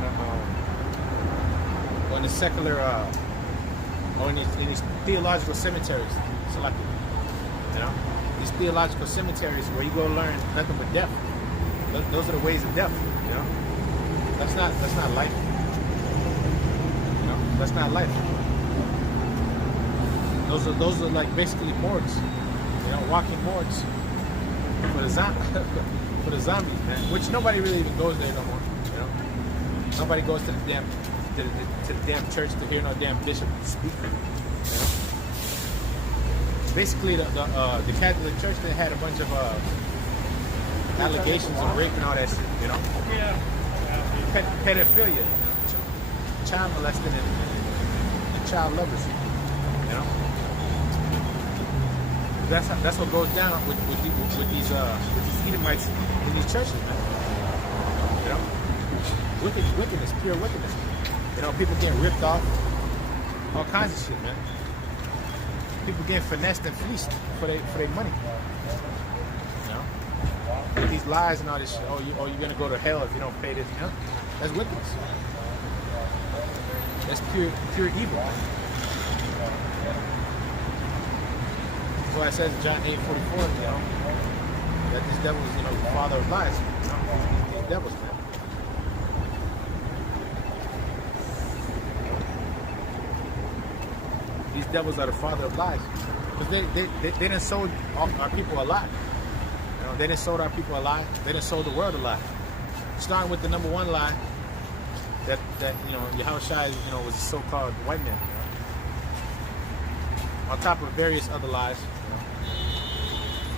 in a secular, or in these theological cemeteries. So like, you know, these theological cemeteries where you go learn nothing but death. Those are the ways of death, you know. That's not life. You know, that's not life. Those are like basically morgues, you know, walking morgues for the zombies, man. Which nobody really even goes there no more. You know, nobody goes to the damn church to hear no damn bishop speak. You know, basically the Catholic Church, they had a bunch of allegations of rape and all that shit. You know, pedophilia, you know? Child molesting and child lovers. You know. That's what goes down with these Edomites in these churches, man. You know, wickedness, pure wickedness. You know, people getting ripped off, all kinds of shit, man. People getting finessed and fleeced for their money. You know, with these lies and all this shit. Oh, you're gonna go to hell if you don't pay this. You know, that's wickedness. That's pure evil, man. That's why it says in John 8:44, you know, that this devil is, you know, the father of lies. You know, these devils, man. These devils are the father of lies, because they didn't sold our people a lie. You know, they didn't sold our people a lie. They didn't sold the world a lie. Starting with the number one lie, that you know, Yahushua, you know, was a so-called white man. You know? On top of various other lies.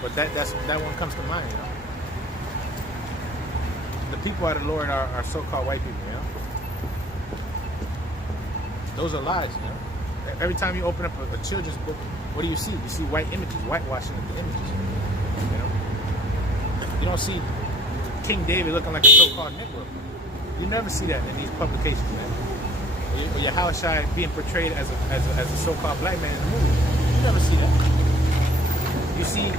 But that one comes to mind, you know. The people of the Lord are so-called white people, you know. Those are lies, you know. Every time you open up a children's book, what do you see? You see white images, whitewashing of the images. You know. You don't see King David looking like a so-called Negro. You never see that in these publications, man. or Yahushua being portrayed as a so-called black man in the movie. You never see that. You see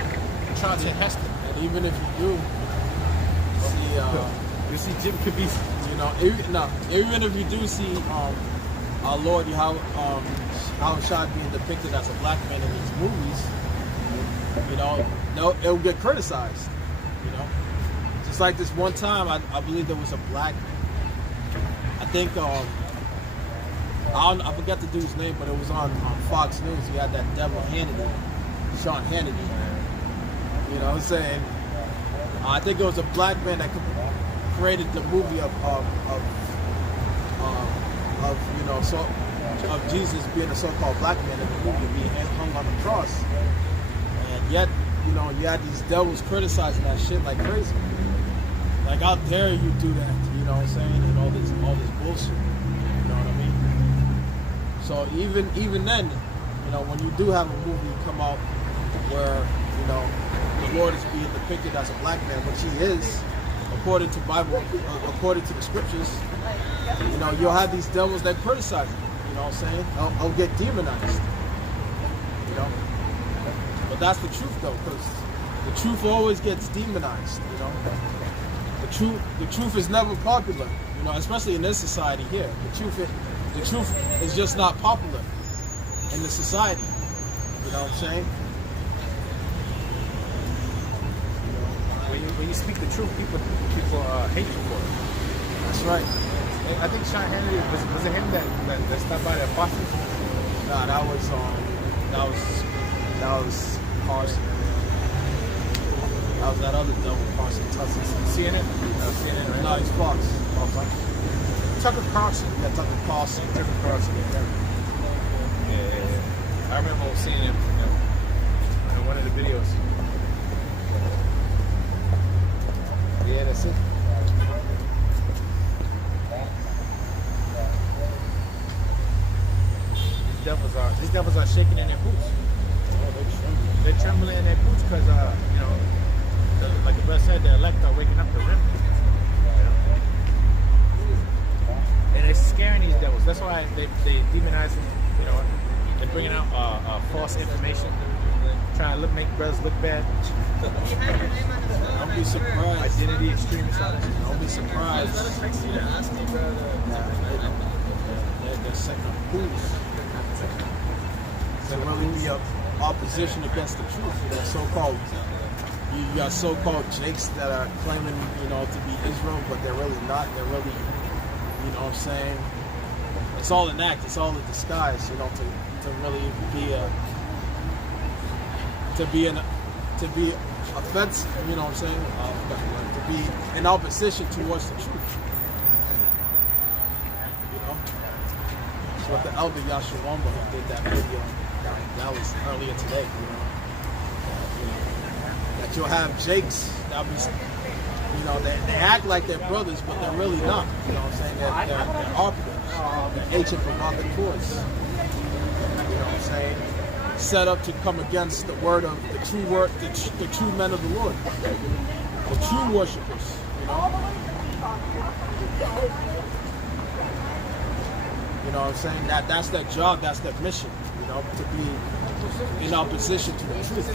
Charlton Heston. And even if you do see, You see Jim Caviezel. you know, even if you do see our Lord Yahushua being depicted as a black man in these movies, you know, no, it'll get criticized. You know, just like this one time, I believe there was a black. I think I forgot the dude's name, but it was on Fox News. He had that devil Hannity, Sean Hannity. You know what I'm saying? I think it was a black man that created the movie of you know, so of Jesus being a so-called black man in the movie, being hung on the cross, and yet, you know, you had these devils criticizing that shit like crazy. Like, how dare you do that? You know what I'm saying? And all this bullshit. You know what I mean? So even then, you know, when you do have a movie come out where, you know, the Lord is being depicted as a black man, which he is, according to Bible, according to the scriptures, you know, you'll have these devils that criticize him. You know what I'm saying? I'll get demonized. You know? But that's the truth, though, because the truth always gets demonized. You know? The truth is never popular. You know, especially in this society here. The truth is just not popular in the society. You know what I'm saying? When you speak the truth, people hate you for it. That's right. I think Sean Hannity was it him that stopped by the apostles? Nah, that was Carson. That was that other devil, Carson Tussey. CNN? CNN, right? No, he's Fox. Tucker Carlson. Yeah, Tucker Carlson. Tucker Carlson, yeah. I remember seeing him in one of the videos. Yeah, that's it. These devils are shaking in their boots. They're trembling in their boots because, you know, like the brother said, the elect are waking up the remnant. You know? And they're scaring these devils. That's why they demonize them. You know, they're bringing out false information, trying to make brothers look bad. Don't be surprised. Identity extremists. Don't be surprised. They're setting up fools. To really be a opposition against the truth. You got so-called Jakes that are claiming, you know, to be Israel, but they're really not. They're really, you know what I'm saying? It's all an act. It's all a disguise, you know, to really be offensive, you know what I'm saying? To be in opposition towards the truth. You know? That's what the elder Yashawamba did that video. That was earlier today, you know. That you'll have Jakes, that'll be, you know, they act like they're brothers, but they're really not. You know what I'm saying? They're operatives. They're agent provocateurs. You know what I'm saying? Set up to come against the word of the true men of the Lord, the true worshipers. You know what I'm saying? That's their job. That's their mission. You know, to be in opposition to the truth.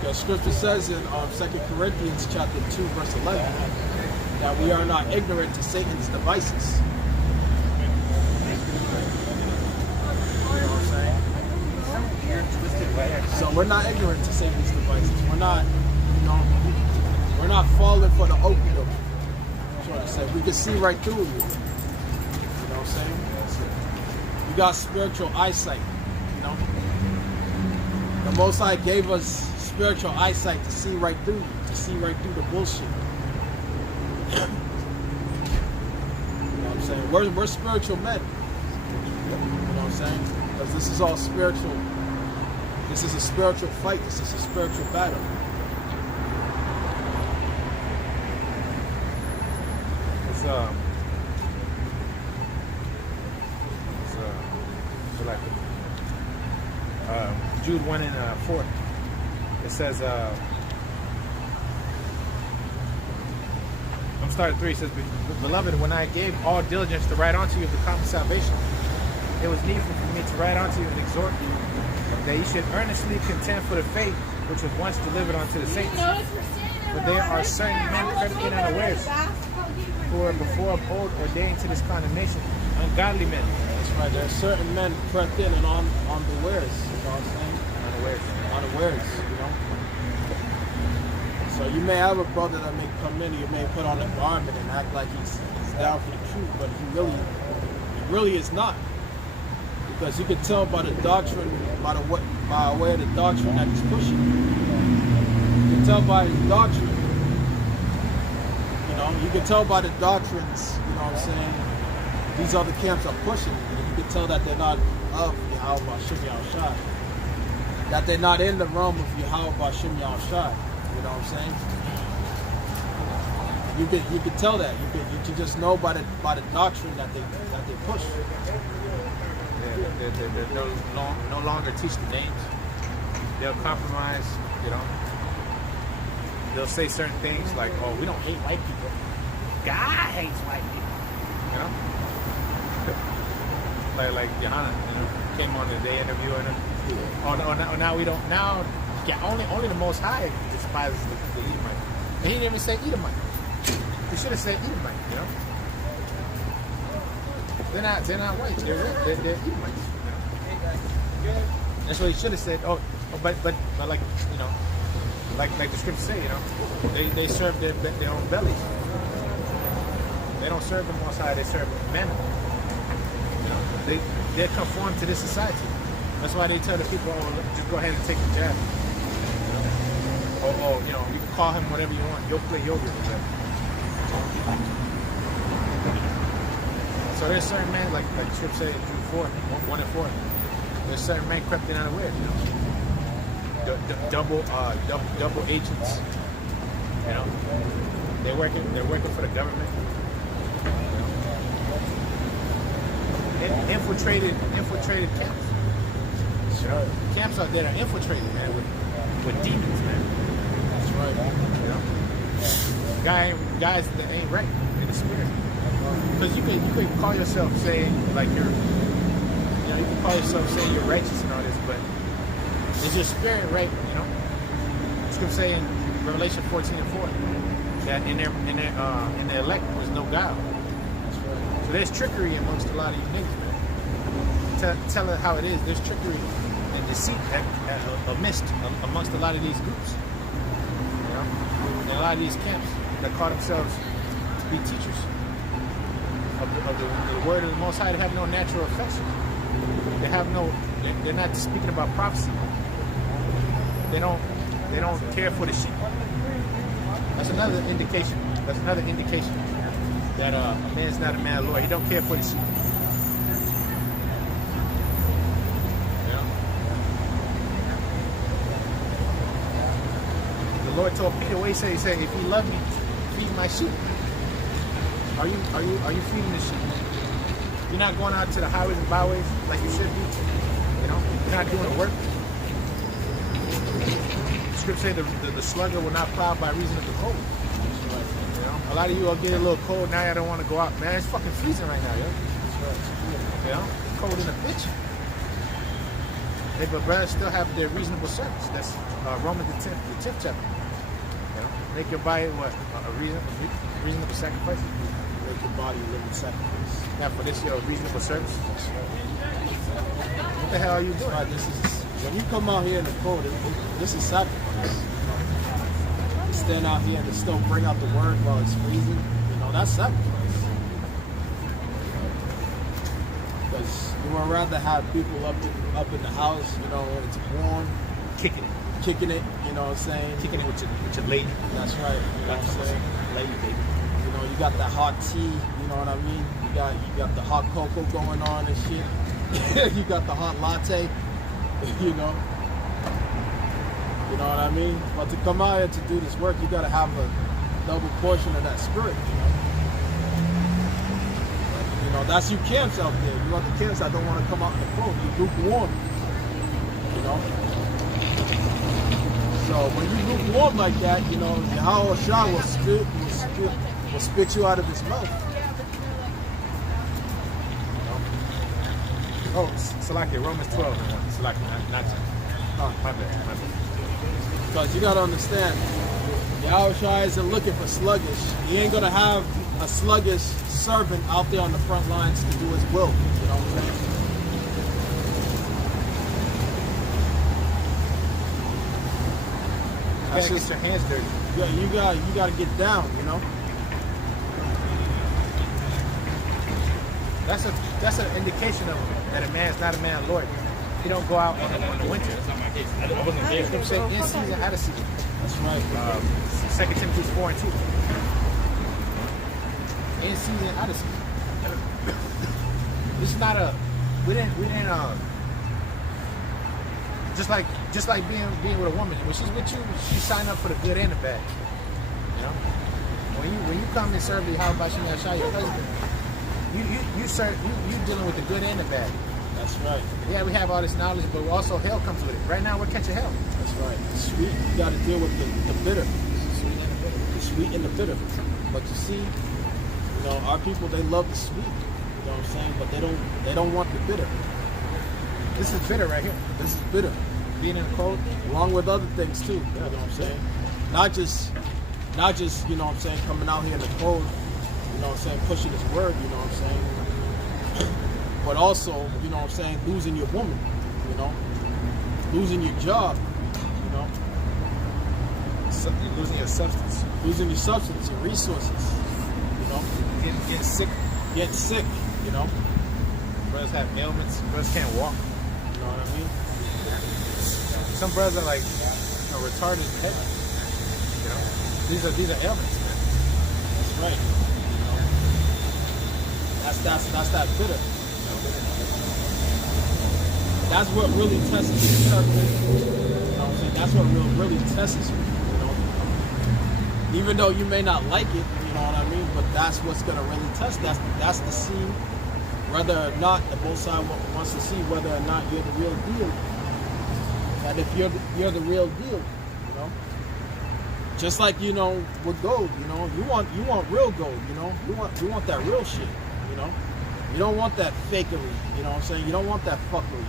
Because Scripture says in 2 Corinthians chapter 2, verse 11, that we are not ignorant to Satan's devices. You know what I'm saying? So we're not ignorant to Satan's devices. We're not, you know, we're not falling for the opium. We can see right through you. You know what I'm saying? You got spiritual eyesight. You know? The Most High gave us spiritual eyesight to see right through you, to see right through the bullshit. You know what I'm saying? We're spiritual men. You know what I'm saying? Because this is all spiritual. This is a spiritual fight. This is a spiritual battle. Jude 1 and 4. It says, I'm starting 3. It says, Beloved, when I gave all diligence to write unto you of the common salvation, it was needful for me to write unto you and exhort you that you should earnestly contend for the faith which was once delivered unto the saints. But there are certain men crept in unawares, who were before of old ordained to this condemnation, ungodly men. That's right. There are certain men crept in and on the wares. You know what I'm saying? Unawares. You know. So you may have a brother that may come in, you may put on a garment and act like he's down for the truth, but he really is not. Because you can tell by the doctrine, by way of the doctrine that he's pushing. You can tell by his doctrine. You know, you can tell by the doctrines, you know what I'm saying, these other camps are pushing. And you can tell that they're not of Yahweh Bashim Yahushai. That they're not in the realm of Yahweh Bashim Yahushai. You know what I'm saying? You can tell that. You can just know by the doctrine that they push. They'll no longer teach the names. They'll compromise, you know. They'll say certain things like, "Oh, we don't hate white people. God hates white people." You know, like Johanna, you know, came on the day interviewing him. Oh, now we don't. Now, only the Most High despises the Edomite. And he didn't even say Edomite. He should have said Edomite. You know, they're not white. They're Edomites. That's what he should have said. But like, you know, like the scriptures say, you know, they serve their own bellies. They don't serve the Most High. They serve men. You know, they're conformed to this society. That's why they tell the people, just go ahead and take the jab. You know? You know, you can call him whatever you want. You'll play yogurt with him. So there's certain men, like the scripture say in Jude 1 and 4. There's certain men crept in unawares, you know. Double agents. You know, they're working for the government. You know? Infiltrated camps. You know, camps out there are infiltrated, man, with demons, man. That's right. You know, guys that ain't right in the spirit. Because you could call yourself saying like you can call yourself saying you're righteous and all this, but is your spirit right? You know, it's going to say in Revelation 14 and 4 that in their elect was no guile. So there's trickery amongst a lot of you niggas, man. Tell it how it is. There's trickery and deceit amongst a lot of these groups. You know, and a lot of these camps that call themselves to be teachers of the word of the Most High. They have no natural affection. They're not speaking about prophecy. They don't care for the sheep. That's another indication that a man's not a man of the Lord. He don't care for the sheep. You know? The Lord told Peter what he said. He said, if you love me, feed my sheep. Are you feeding the sheep? You're not going out to the highways and byways like you should be. You know, you're not doing the work. The scripture say the slugger will not plow by reason of the cold. You know, a lot of you are getting a little cold now. You don't want to go out, man. It's fucking freezing right now, yo. You know, it's cold in the bitch. Hey, but brothers still have their reasonable service. That's Romans the 10th chapter. You know, make your body what a reasonable sacrifice. Make your body a living sacrifice. Now for this your reasonable service. What the hell are you doing? Right, when you come out here in the cold, this is sacrifice. You stand out here and still bring out the word while it's freezing. You know, that's sacrifice. Because you would rather have people up in the house, you know, when it's warm, Kicking it, you know what I'm saying? kicking it with your lady. That's right. You know what I'm saying? Lady, baby. You know, you got the hot tea, you know what I mean? You got the hot cocoa going on and shit. You got the hot latte, you know. You know what I mean? But to come out here to do this work, you gotta have a double portion of that spirit, you know. You know, that's you camps out there. You got the camps that don't want to come out in the cold. You lukewarm. You know? So when you lukewarm like that, you know, Yahweh Shah will will spit you out of his mouth. Oh, Salaki, Romans 12. Salaki, not oh, my bad. Because you got to understand, Yahushua isn't looking for sluggish. He ain't going to have a sluggish servant out there on the front lines to do his will. You know what I'm saying? You gotta get your hands dirty. Yeah, you got to get down, you know? That's an indication of that a man's not a man of loyalty. He don't go out in the winter. You know what I'm saying? In season, out of season. That's right. 2 Timothy 4:2. In season, out of season. This is not a. We didn't. Just like being with a woman. When she's with you, she signed up for the good and the bad. You know. When you come and serve the Yahweh Bashim Yashai, your husband, you dealing with the good and the bad. That's right. Yeah, we have all this knowledge, but also hell comes with it. Right now, we're catching hell. That's right. The sweet, you got to deal with the bitter. The sweet and the bitter. But you see, you know, our people, they love the sweet. You know what I'm saying? But they don't want the bitter. This is bitter right here. This is bitter. Being in the cold, along with other things too. You know what I'm saying? Not just you know what I'm saying, coming out here in the cold. You know what I'm saying, pushing his word. You know what I'm saying? But also, you know what I'm saying, losing your woman, you know, losing your job, you know, losing your substance, your resources, you know, getting sick, you know. Brothers have ailments. Brothers can't walk. You know what I mean? Some brothers are like, you know, retarded in head. You know, these are ailments, man. That's right. You know? That's that bitter. That's what really tests you. You know what I'm saying? That's what really tests you. You know, even though you may not like it, you know what I mean. But that's what's gonna really test. That's the see whether or not the both side wants to see whether or not you're the real deal. And if you're the real deal, you know. Just like, you know, with gold, you know, you want real gold, you know. You want that real shit, you know. You don't want that fakery, you know what I'm saying? You don't want that fuckery.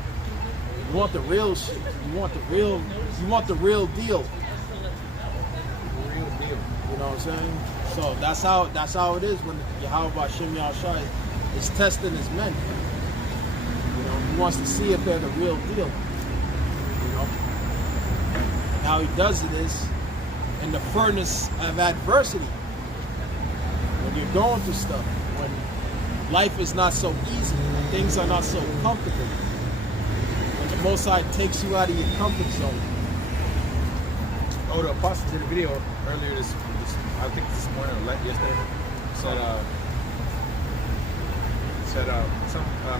You want the real shit. You want the real deal. Real deal. You know what I'm saying? So that's how it is when Yahweh Bashim Yahshai is testing his men. You know, he wants to see if they're the real deal. You know? And how he does it is in the furnace of adversity. When you're going through stuff, when life is not so easy, when things are not so comfortable, when the Most High takes you out of your comfort zone. Oh, the apostle did a video earlier this I think this morning or yesterday.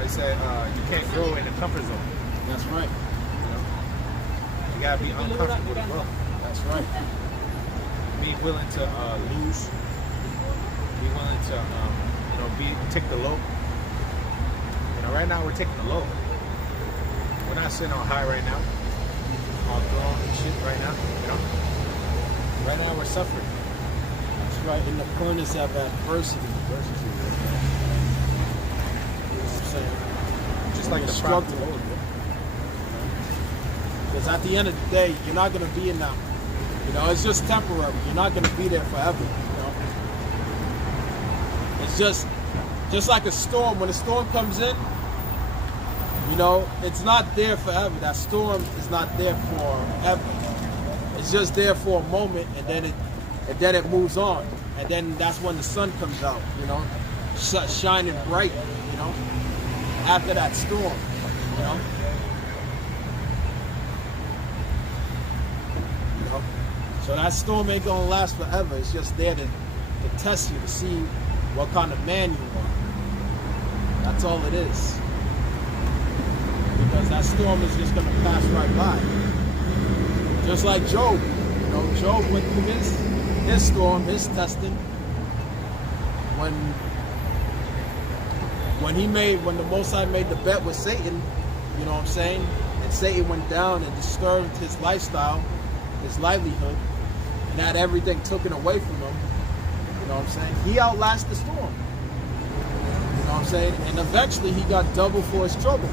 He said you can't grow in the comfort zone. That's right. You know, you gotta be uncomfortable to grow. That's right. Be willing to lose. Be willing to take the low. You know, right now we're taking the low. We're not sitting on high right now, on throne and shit right now. You know, right now we're suffering. That's right. In the furnace of adversity. You know what I'm saying? Just like the struggle. struggle. Because at the end of the day, you're not going to be in that. You know, it's just temporary. You're not going to be there forever. You know, it's just like a storm. When a storm comes in, you know, it's not there forever. That storm is not there forever. It's just there for a moment, and then it moves on. And then that's when the sun comes out. You know, shining bright. You know, after that storm. You know. So that storm ain't gonna last forever. It's just there to test you, to see what kind of man you are. That's all it is. Because that storm is just gonna pass right by. Just like Job. You know, Job went through his storm, his testing. When the Most High made the bet with Satan, you know what I'm saying? And Satan went down and disturbed his lifestyle, his livelihood, and had everything taken away from him. You know what I'm saying? He outlasted the storm. You know what I'm saying? And eventually he got double for his trouble.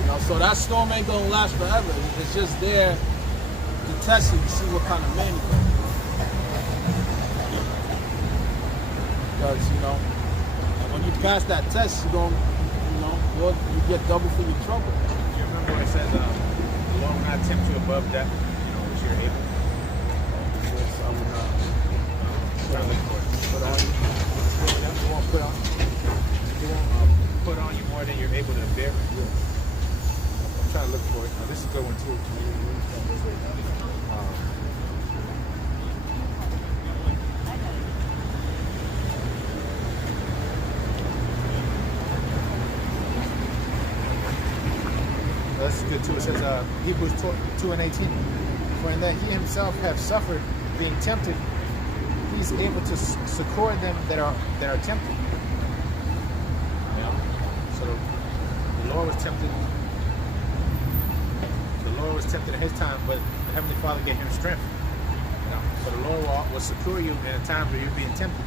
You know, so that storm ain't gonna last forever. It's just there to test you to see what kind of man you are. Because, you know, when you pass that test, you don't, you know, you get double for your trouble. You remember when it says, the Lord will not tempt you above that, you know, which you're able. Trying to look for it. Put on you. You won't put on. It won't put on you more than you're able to bear. I'm trying to look for it. Now, this is a good one too. This is good too. It says Hebrews 2:18. For in that he himself have suffered being tempted, he's able to succor them that are tempted. Yeah. So the Lord was tempted. The Lord was tempted at his time, but the Heavenly Father gave him strength. Yeah. So the Lord will secure you in a time where you're being tempted.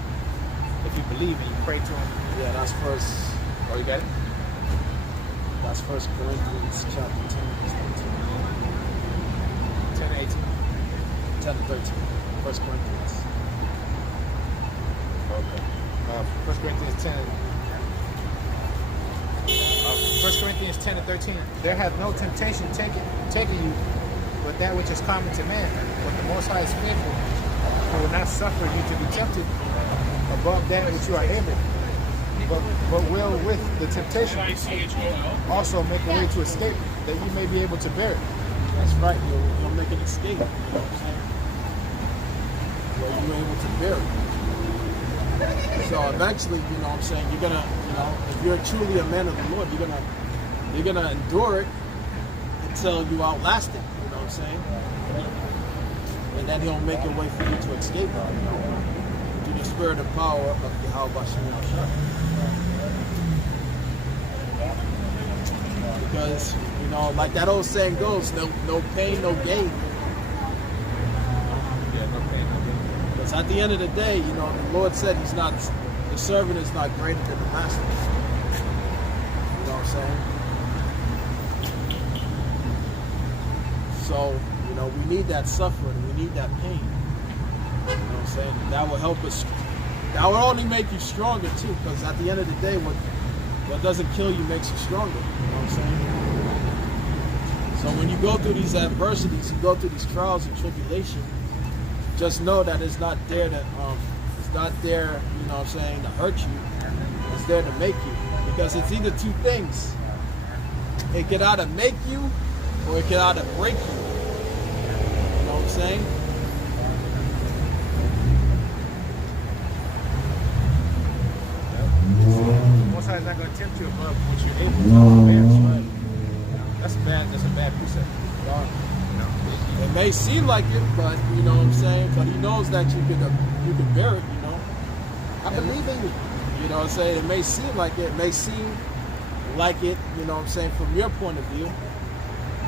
If you believe and you pray to him. Yeah, that's first. Oh, you got it? That's 1 Corinthians chapter 10, 10 and 18. 10 to 13. 1 Corinthians. Okay. 1 Corinthians 10. 1 Corinthians 10 and 13. There hath no temptation taken you, but that which is common to man. But the Most High is faithful, who will not suffer you to be tempted above that which you are able, but will with the temptation also make a way to escape, that you may be able to bear it. That's right. You'll make an escape. You know what I'm saying? Where you're able to bear it. So eventually, you know what I'm saying, you're gonna, you know, if you're truly a man of the Lord, you're gonna endure it until you outlast it. You know what I'm saying? And then he'll make a way for you to escape it. You know, through the spirit and power of Yahweh Bashem Yahshua. Because, you know, like that old saying goes, no pain, no gain. Yeah, no pain, no gain. Because at the end of the day, you know, the Lord said the servant is not greater than the master. You know what I'm saying? So, you know, we need that suffering, we need that pain. You know what I'm saying? That will help us. That will only make you stronger too, because at the end of the day, what doesn't kill you makes you stronger. You know what I'm saying? So when you go through these adversities, you go through these trials and tribulation, just know that it's not there to, you know what I'm saying, to hurt you. It's there to make you. Because it's either two things. It can either make you, or it can either break you. You know what I'm saying? Most High is not going to tempt you above what you're able to bear. That's a bad precept. You know? It may seem like it, but you know what I'm saying. But he knows that you can bear it. You know, I believe in you. You know what I'm saying. It may seem like it. It may seem like it. You know what I'm saying. From your point of view,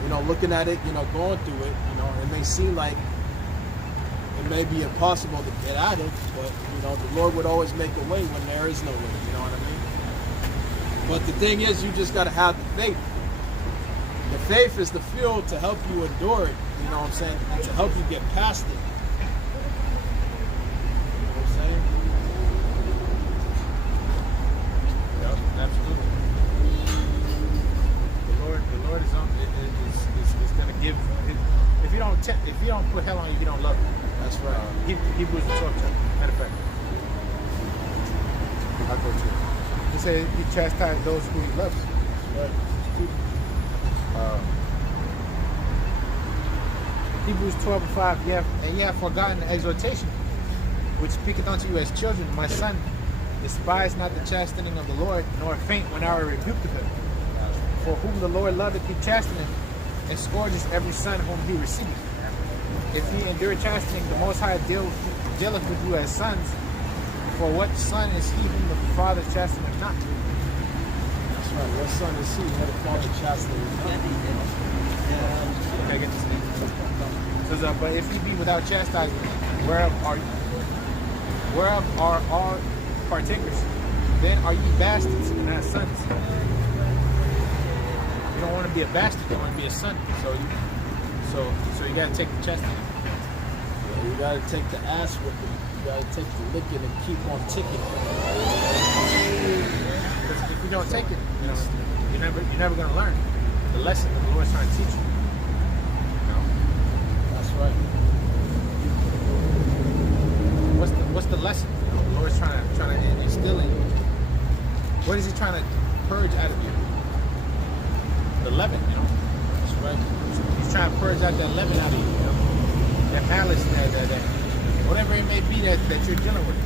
you know, looking at it, you know, going through it, you know, it may seem like it may be impossible to get out of, but you know, the Lord would always make a way when there is no way. You know what I mean? But the thing is, you just got to have the faith. The faith is the fuel to help you endure it, you know what I'm saying, and to help you get past it. You know what I'm saying? Yep, absolutely. The Lord is going to give. If you don't put hell on you, He don't love you. That's right. Hebrews 12. Matter of fact, I'll go to it. He said He chastised those who He loves. Right. Hebrews 12:5. And ye have forgotten the exhortation which speaketh unto you as children. My son, despise not the chastening of the Lord, nor faint when I rebuke him. For whom the Lord loveth, He chasteneth, and scourges every son whom He receiveth. If ye endure chastening, the Most High dealeth with you as sons. For what son is he whom the Father chasteneth not? That's right. What son is he who the Father chasteneth not? Okay, get this thing. Says, but if ye be without chastisement, whereof are you? whereof are all partakers, then are ye bastards and not sons. You don't want to be a bastard, you want to be a son. So you gotta take the chastisement. Yeah, you gotta take the ass whipping. You gotta take the licking and keep on ticking. Because if you don't take it, you're never gonna learn the lesson that the Lord's trying to teach you. That's right. What's the lesson? The Lord's trying to instill in you. What is He trying to purge out of you? The leaven, That's right. He's trying to purge out that leaven out of you. That malice, that whatever it may be that you're dealing with.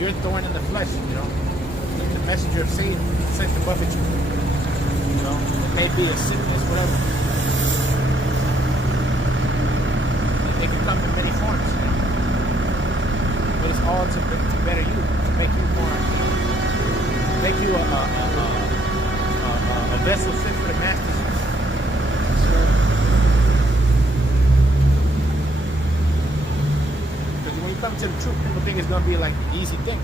You're thorn in the flesh, The messenger of Satan sent to buffet you. It may be a sickness, whatever. It can come in many forms, But it's all to better you, to make you more, make you a vessel fit for the master's use. Because when you come to the truth, people think it's going to be like the easy thing.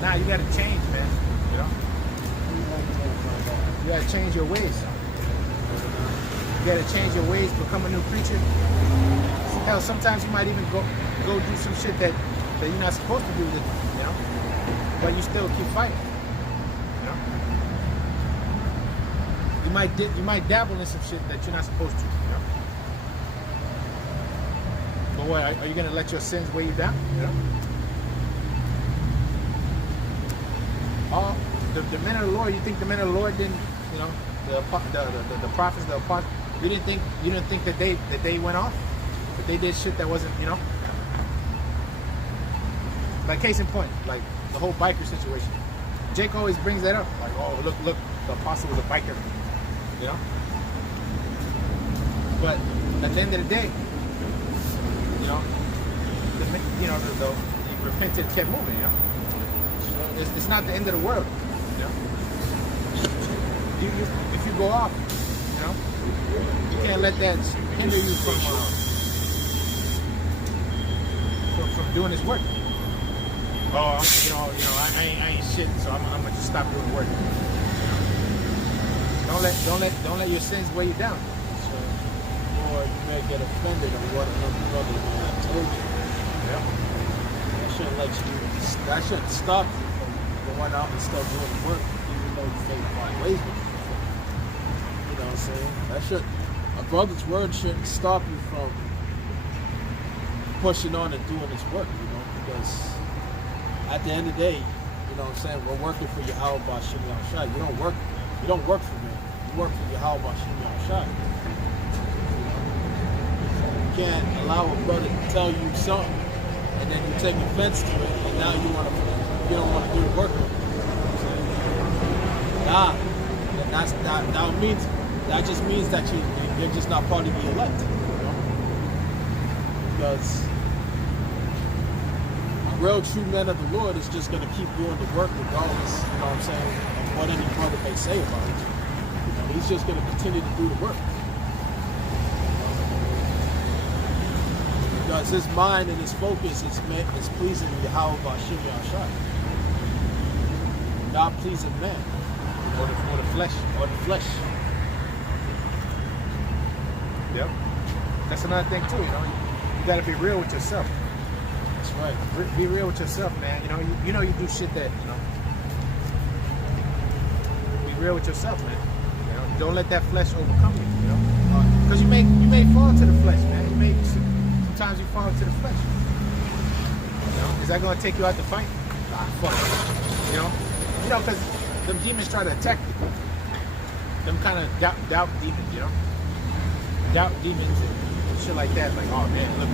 Nah, you got to change, man. You got to change your ways. You got to change your ways, become a new creature. Hell, sometimes you might even go do some shit that you're not supposed to do, but you still keep fighting. You might dabble in some shit that you're not supposed to. But what, are you gonna let your sins weigh you down? The men of the Lord. You think the men of the Lord didn't? The prophets, the apostles. You didn't think that they went off? That they did shit that wasn't, Like case in point, like the whole biker situation. Jake always brings that up. Like, oh look, the apostle was a biker. But at the end of the day, the repentant kept moving. It's not the end of the world. If you go off, you can't let that hinder you from doing His work. Oh, I ain't shit, so I'm gonna just stop doing work. Don't let your sins weigh you down. So, or you may get offended on what another brother may have told you. Yeah. That shouldn't stop you from going out and still doing the work, even though you may find ways with it. You know what I'm saying? A brother's word shouldn't stop you from pushing on and doing his work, because at the end of the day, we're working for Yahweh B'Shem Yahushua. You don't work for me. You work for Yahweh B'Shem Yahushua. You can't allow a brother to tell you something and then you take offense to it, and now you don't want to do the work. Nah, that just means that you're just not part of the elect. Because real true men of the Lord is just going to keep doing the work regardless, of what any brother may say about it. He's just going to continue to do the work. Because his mind and his focus is pleasing Yahweh B'Shem Yahushua. Not pleasing man. Or the flesh. Yep. That's another thing too, You got to be real with yourself. That's right. Be real with yourself, man. You do shit that, Be real with yourself, man. Don't let that flesh overcome you, Because you may fall to the flesh, man. Sometimes you fall to the flesh. Is that going to take you out the fight? Fuck it. Because them demons try to attack you. Them kind of doubt demons, Doubt demons and shit like that. Like, oh man, look,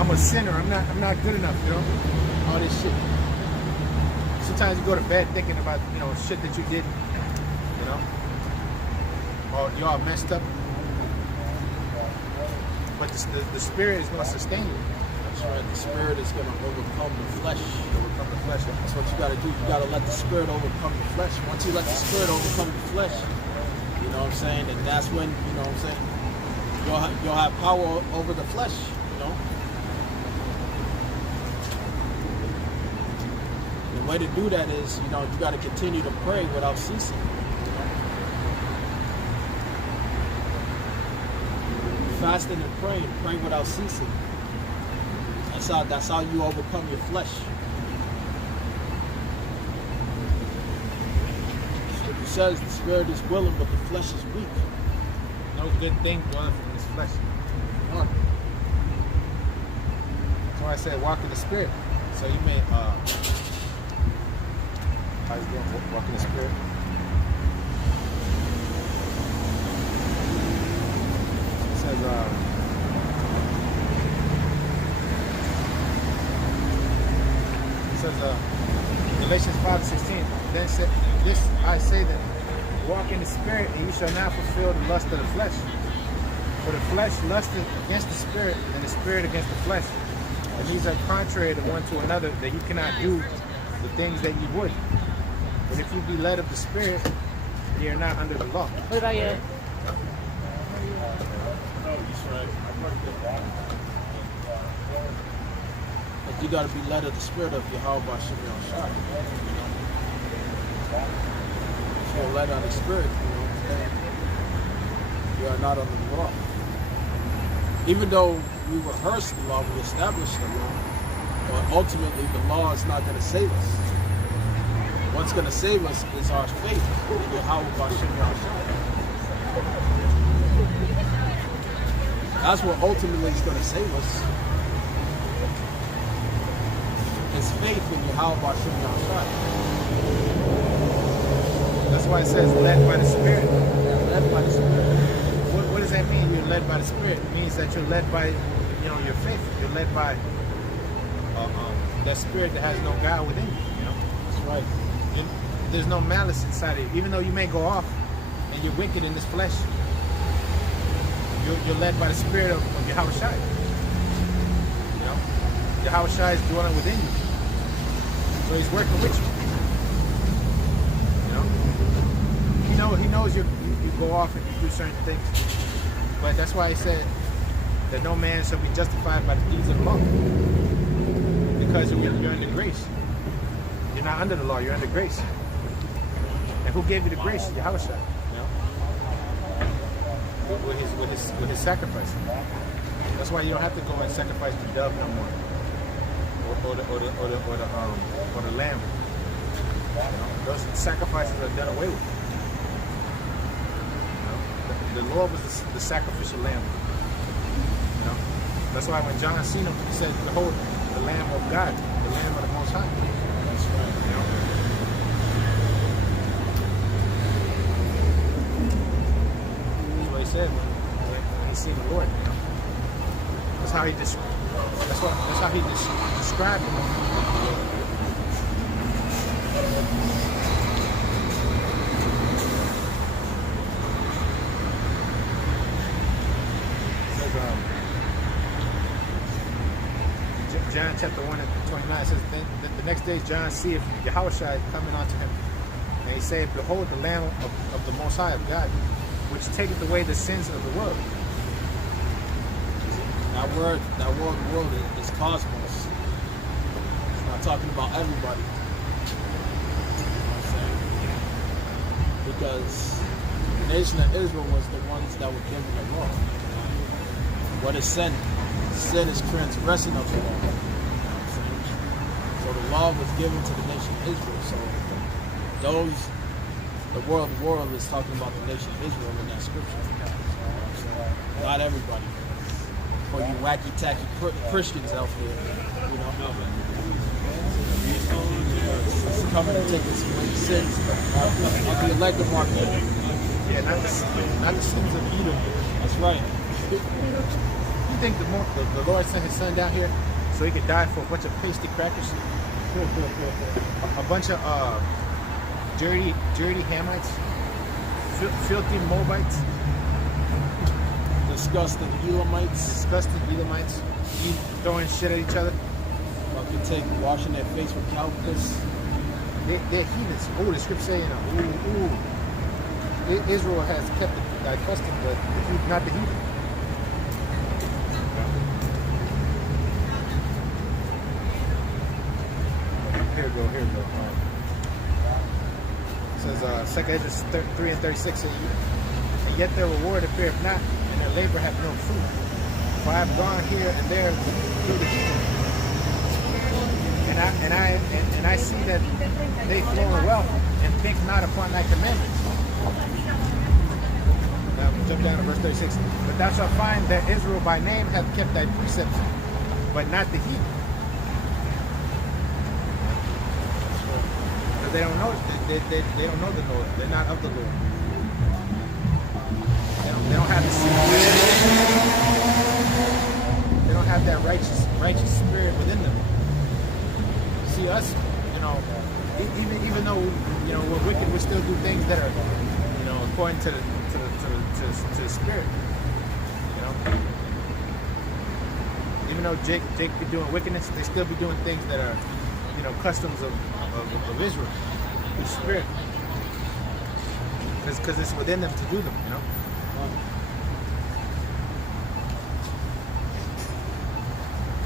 I'm a sinner. I'm not good enough, All this shit. Sometimes you go to bed thinking about, shit that you did, or you're all messed up. But the spirit is going to sustain you. That's right. The spirit is going to overcome the flesh. That's what you got to do. You got to let the spirit overcome the flesh. Once you let the spirit overcome the flesh, and that's when, you'll have power over the flesh, The way to do that is, you got to continue to pray without ceasing. Fasting and praying, pray without ceasing. That's how you overcome your flesh. It says the spirit is willing, but the flesh is weak. No good thing dwelleth in this flesh. That's why I said walk in the spirit. So you may how's it going? Walk in the spirit. It says Galatians 5:16. Then said, this I say then, walk in the spirit, and you shall not fulfill the lust of the flesh. For the flesh lusteth against the spirit, and the spirit against the flesh. And these are contrary to one to another, that you cannot do the things that you would. But if you be led of the spirit, you are not under the law. What about you? But you got to be led of the spirit of Yahweh B'Shem Yahushua. If you're led of the spirit, then you are not under the law. Even though we rehearse the law, we establish the law, but ultimately the law is not going to save us. What's going to save us is our faith in Yahweh B'Shem Yahushua. That's what ultimately is going to save us. Is faith in Yahweh B'Shem Yahushua. That's why it says led by the spirit. Led by the spirit. What does that mean? You're led by the spirit. It means that you're led by, your faith. You're led by that spirit that has no God within you. That's right. There's no malice inside of you. Even though you may go off and you're wicked in this flesh, you're led by the spirit of Yahushua. Yahushua is dwelling within you. So he's working with you. He knows you go off and you do certain things. But that's why he said that no man shall be justified by the deeds of the law. Because you're under grace. You're not under the law, you're under grace. And who gave you the grace? Yahushua. With his sacrifice. That's why you don't have to go and sacrifice the dove no more. Or the lamb. Those sacrifices are done away with. The Lord was the sacrificial lamb. That's why when John seen him, he said, "Behold, the Lamb of God, the Lamb of the Most High." That's right. That's what he said when he seen the Lord. That's how he described him. John chapter 1 and 29 says, the next day John seeth Yahushua coming unto him, and he said, "Behold, the Lamb of the Most High of God, which taketh away the sins of the world." That word world is cosmos. It's not talking about everybody. You know what I'm saying? Because the nation of Israel was the ones that were given the law. What is sin? Sin is transgressing of the law. You know what I'm saying? So the law was given to the nation of Israel. So the world is talking about the nation of Israel in that scripture. Not everybody. For you wacky tacky Christians out there, it's coming to take its sins of the elect of our people. Yeah, not the sins of Edom. That's right. You think the Lord sent his son down here so he could die for a bunch of pasty crackers? A bunch of dirty Hamites? Filthy Moabites? Disgusting Elamites. Throwing shit at each other? Washing their face with cow piss. They're heathens. Oh, the scripture saying, Israel has kept the custom, but not the heathen. Here we go. we go. It says, 2 Esdras 3 and 36 says, and yet their reward appeareth not, and their labor hath no fruit. For I have gone here and there through the kingdom, and I see that they flow in wealth and think not upon thy commandments. Now jump down to verse 36. But thou shalt find that Israel by name hath kept thy precepts, but not the heathen. Because they don't know they don't know the Lord. They're not of the Lord. They don't have the they don't have that righteous spirit within them. See us, even though we're wicked, we still do things that are, according to the spirit. Even though Jake be doing wickedness, they still be doing things that are, customs of Israel, the spirit, because it's within them to do them.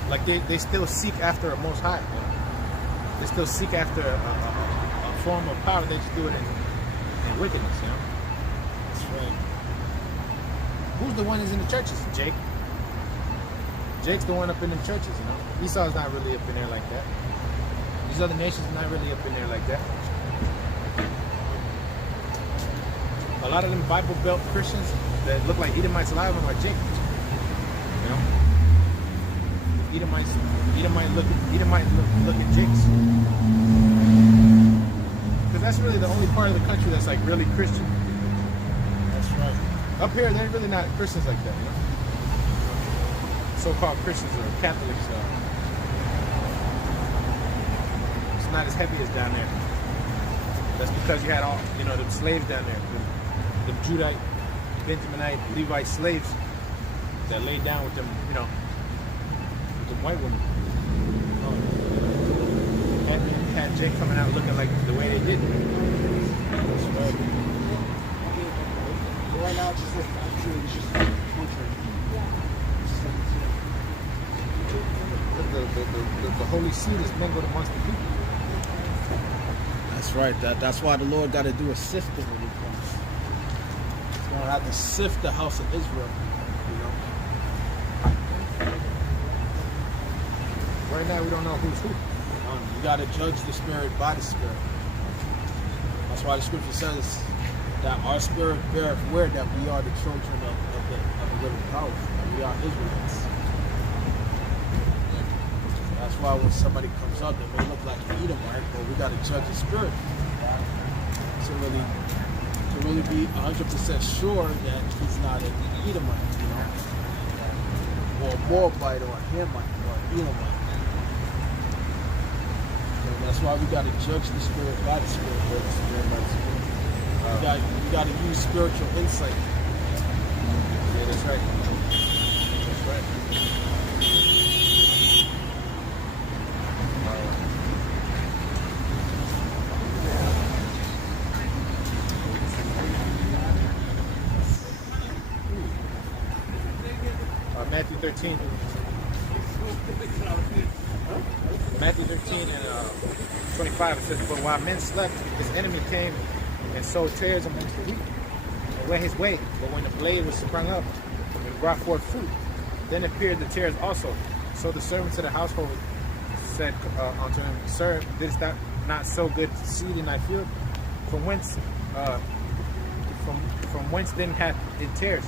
Like they still seek after a Most High. They still seek after a form of power. They just do it in wickedness. That's right. Who's the one who's in the churches? Jake. Jake's the one up in the churches. Esau's not really up in there like that. These other nations are not really up in there like that. A lot of them Bible Belt Christians that look like Edomites alive are Jake. Edomite look at Jake's. Because that's really the only part of the country that's like really Christian. That's right. Up here, they're really not Christians like that, So-called Christians or Catholics. It's not as heavy as down there. That's because you had all, the slaves down there. The Judite, Benjaminite, Levite slaves that laid down with them, with the white women. Had Jake coming out looking like the way they did. That's right. Right now, it's just torture. The Holy Seed is mingled amongst the people. That's right. That's why the Lord got to do a sifting when He comes. He's going to have to sift the house of Israel. Right now, we don't know who's who. You got to judge the spirit by the spirit. That's why the scripture says that our spirit beareth witness that we are the children of the living house. That we are Israelites. That's why when somebody comes up, they may look like an Edomite, but we got to judge the spirit to really be 100% sure that he's not an Edomite, or a Moabite, or a Hamite, or an Elamite. That's why we got to judge the spirit by the spirit, or the spirit by the spirit. We got to use spiritual insight. Yeah, that's right. That's right. Matthew 13. Matthew 13 and 25, it says, but while men slept, his enemy came and sowed tares amongst the wheat and went his way. But when the blade was sprung up and brought forth fruit, then appeared the tares also. So the servants of the household said unto him, Sir, didst thou not sow good seed in thy field? From whence then hath it tares?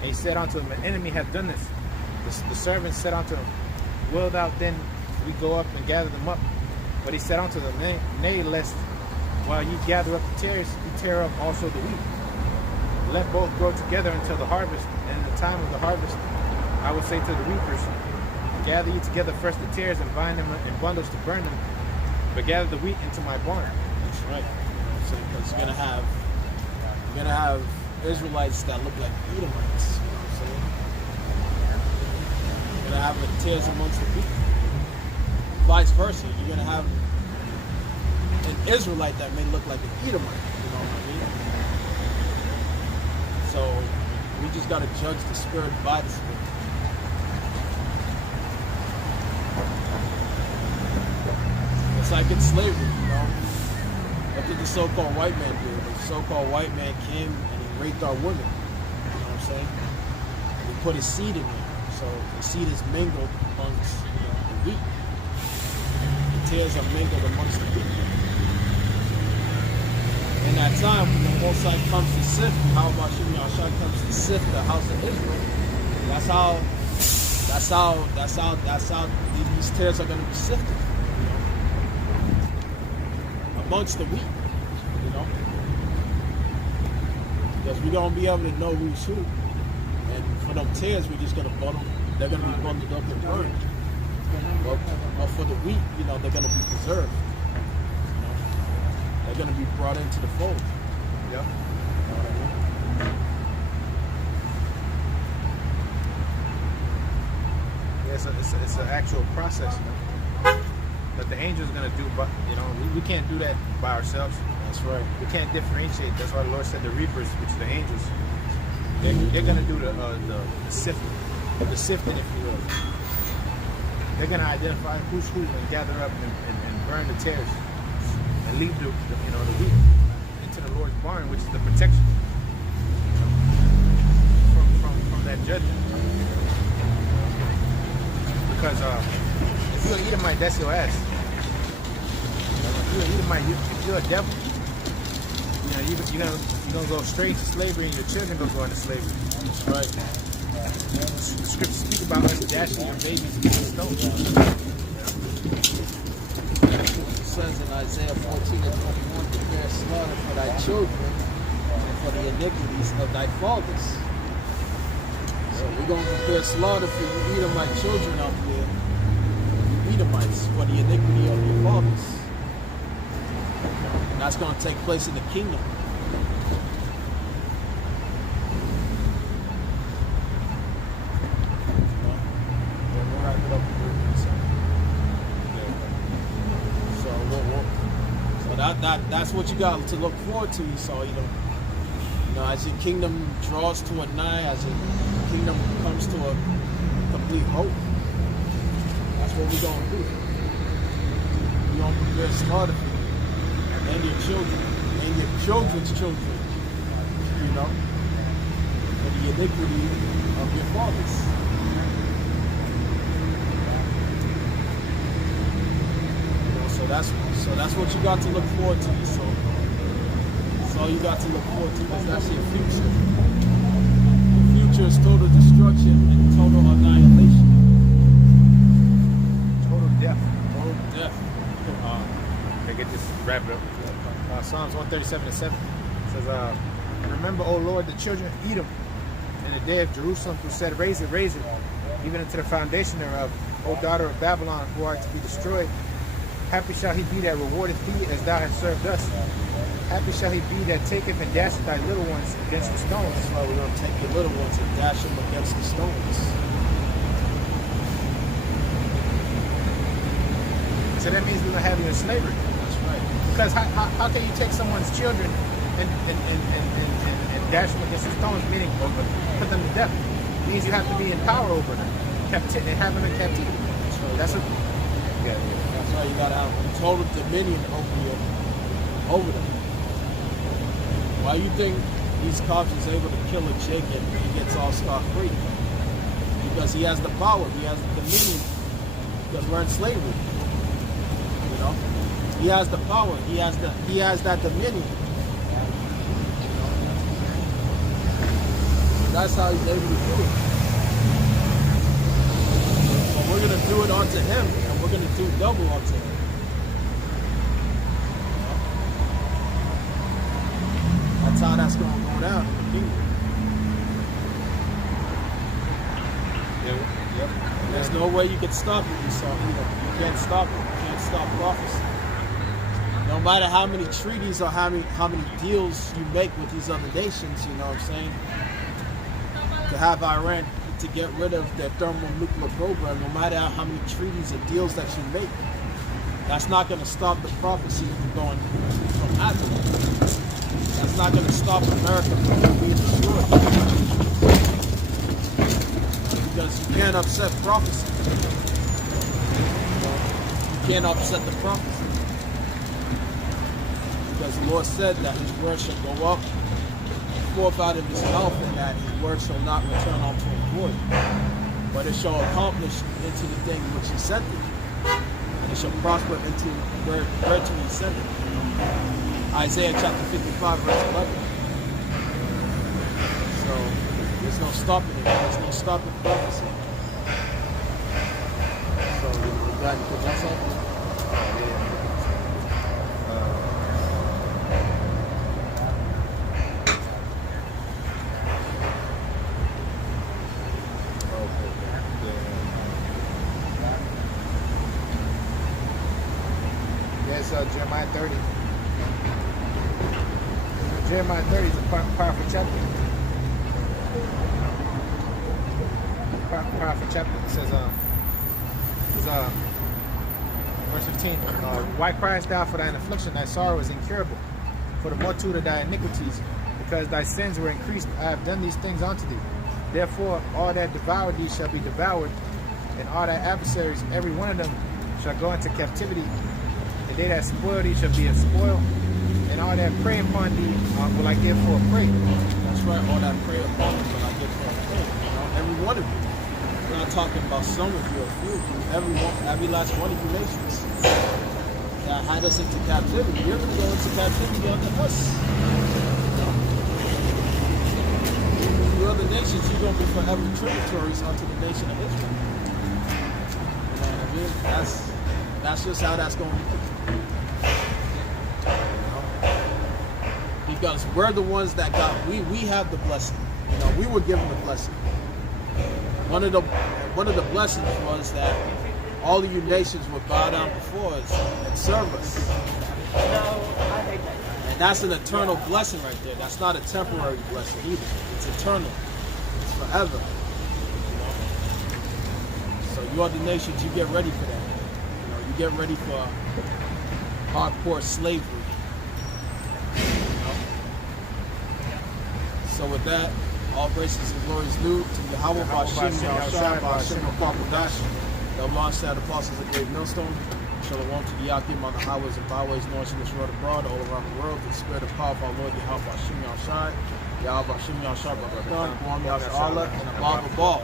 And he said unto him, an enemy hath done this. The servants said unto him, Will thou then we go up and gather them up? But he said unto them, Nay, lest while ye gather up the tares, you tear up also the wheat. Let both grow together until the harvest. And in the time of the harvest, I will say to the reapers, Gather ye together first the tares and bind them in bundles to burn them, but gather the wheat into my barn. That's right. So because you're gonna have Israelites that look like Edomites. You're gonna have the tares amongst the people. Vice versa, you're gonna have an Israelite that may look like an Edomite. You know what I mean? So we just gotta judge the spirit by the spirit. like in slavery, you know. Look what the so-called white man did. The so-called white man came and he raped our women. You know what I'm saying? He put his seed in there. So the seed is mingled amongst the wheat. The tares are mingled amongst the wheat. In that time, when the Most High comes to sift, how Hashem Yahshua comes to sift the house of Israel, that's how these tares are going to be sifted, you know, amongst the wheat, you know, because we're going to be able to know who's who, and for them tares, we're just going to bundle, they're going to be bundled up and burned, but for the wheat, you know, they're going to be preserved, you know, they're going to be brought into the fold. Yep. You know what I mean? It's an actual process, you know? But the angel's gonna do, but you know, we can't do that by ourselves. That's right. We can't differentiate. That's why the Lord said the reapers, which are the angels, they're gonna do the sifting, if you will. They're gonna identify who's who and gather up and burn the tares and leave the wheat into the Lord's barn, which is the protection from that judgment. Because if you're an Edomite, that's your ass. If you're an Edomite, if you're a devil, you know, you're gonna go straight to slavery, and your children gonna go into slavery. That's right. The scriptures speak about us dashing your babies against stones. It says in Isaiah 14 and 21, prepare slaughter for thy children and for the iniquities of thy fathers. So we're going to prepare slaughter for you Edomite children out there, you Edomites, for the iniquity of your fathers. And that's going to take place in the kingdom. We'll wrap it up in a second. So that's what you got to look forward to, Esau. You know, as your kingdom draws to a nigh, as your kingdom comes to a complete hope, that's what we're going to do. We're going to prepare slaughter for you and your children and your children's children, you know, for the iniquity of your fathers. You know, so that's what you got to look forward to, Esau. That's all you got to look forward to, because that's your future. The future is total destruction and total annihilation. Total death. Total death. Okay, get this, wrap it up. Psalms 137 and 7 says, remember, O Lord, the children of Edom, in the day of Jerusalem, who said, raise it, even unto the foundation thereof, O daughter of Babylon, who art to be destroyed. Happy shall he be that rewardeth thee as thou hast served us. Happy shall he be that taketh and dasheth thy little ones against the stones. That's why we're going to take your little ones and dash them against the stones. So that means we're going to have you in slavery. That's right. Because how can you take someone's children and dash them against the stones, meaning put them to death? It means you have to be in power over them, and have them in captivity. That's what. Yeah. That's why you got to have total dominion over them. Why you think these cops is able to kill a chick and he gets all scot-free? Because he has the power, he has the dominion. Because we're in slavery. You know? He has the power, he has that dominion. You know? That's how he's able to do it. So we're gonna do it onto him, and we're gonna do double onto him. That's how that's going to go down in the kingdom. Yep. There's no way you can stop it, Esau. You can't stop it. You can't stop prophecy. No matter how many treaties or how many deals you make with these other nations, you know what I'm saying? To have Iran to get rid of their thermonuclear program, no matter how many treaties or deals that you make, that's not going to stop the prophecy from happening. That's not going to stop America from being destroyed. Because you can't upset prophecy. You can't upset the prophecy. Because the Lord said that his word shall go up forth out of his mouth, and that his word shall not return unto him void, but it shall accomplish into the thing which he sent it, and it shall prosper into whereto he sent it. Isaiah chapter 55, verse 11. So there's no stopping it. There's no stopping prophecy. So you got anything else on? Yes, Jeremiah 30. Jeremiah 30 is a powerful chapter. Powerful chapter. It says, verse 15, why criest thou for thine affliction? Thy sorrow is incurable, for the multitude of thy iniquities, because thy sins were increased. I have done these things unto thee. Therefore, all that devour thee shall be devoured, and all thy adversaries, every one of them, shall go into captivity. And they that spoil thee shall be a spoil, and all that prey upon thee will I give for a prey. That's right, all that prey upon them will I give for a prey. You know, every one of you. We're not talking about some of you, a few of you. Every last one of you nations that had us into captivity. You're going to go into captivity under us. You other nations, you're going to be forever tributaries unto the nation of Israel. You know what I mean? That's just how that's going to be. Because we're the ones that we have the blessing. You know, we were given the blessing. One of the blessings was that all of you nations would bow down before us and serve us. And that's an eternal blessing right there. That's not a temporary blessing either. It's eternal. It's forever. So you other nations, you get ready for that. You know, you get ready for hardcore slavery. So with that, all praises and glories due to Yahweh Bashim Yahshua Bashim Kwakadash. The launch that apostles a great millstone. Shalom to the Yakim on the highways and byways, north and east, abroad, all around the world. The spirit of power of our Lord Yahweh Bashim Yahshua, Yahweh Bashim Yahshua, Barakan, Guam Yahshua, and above all.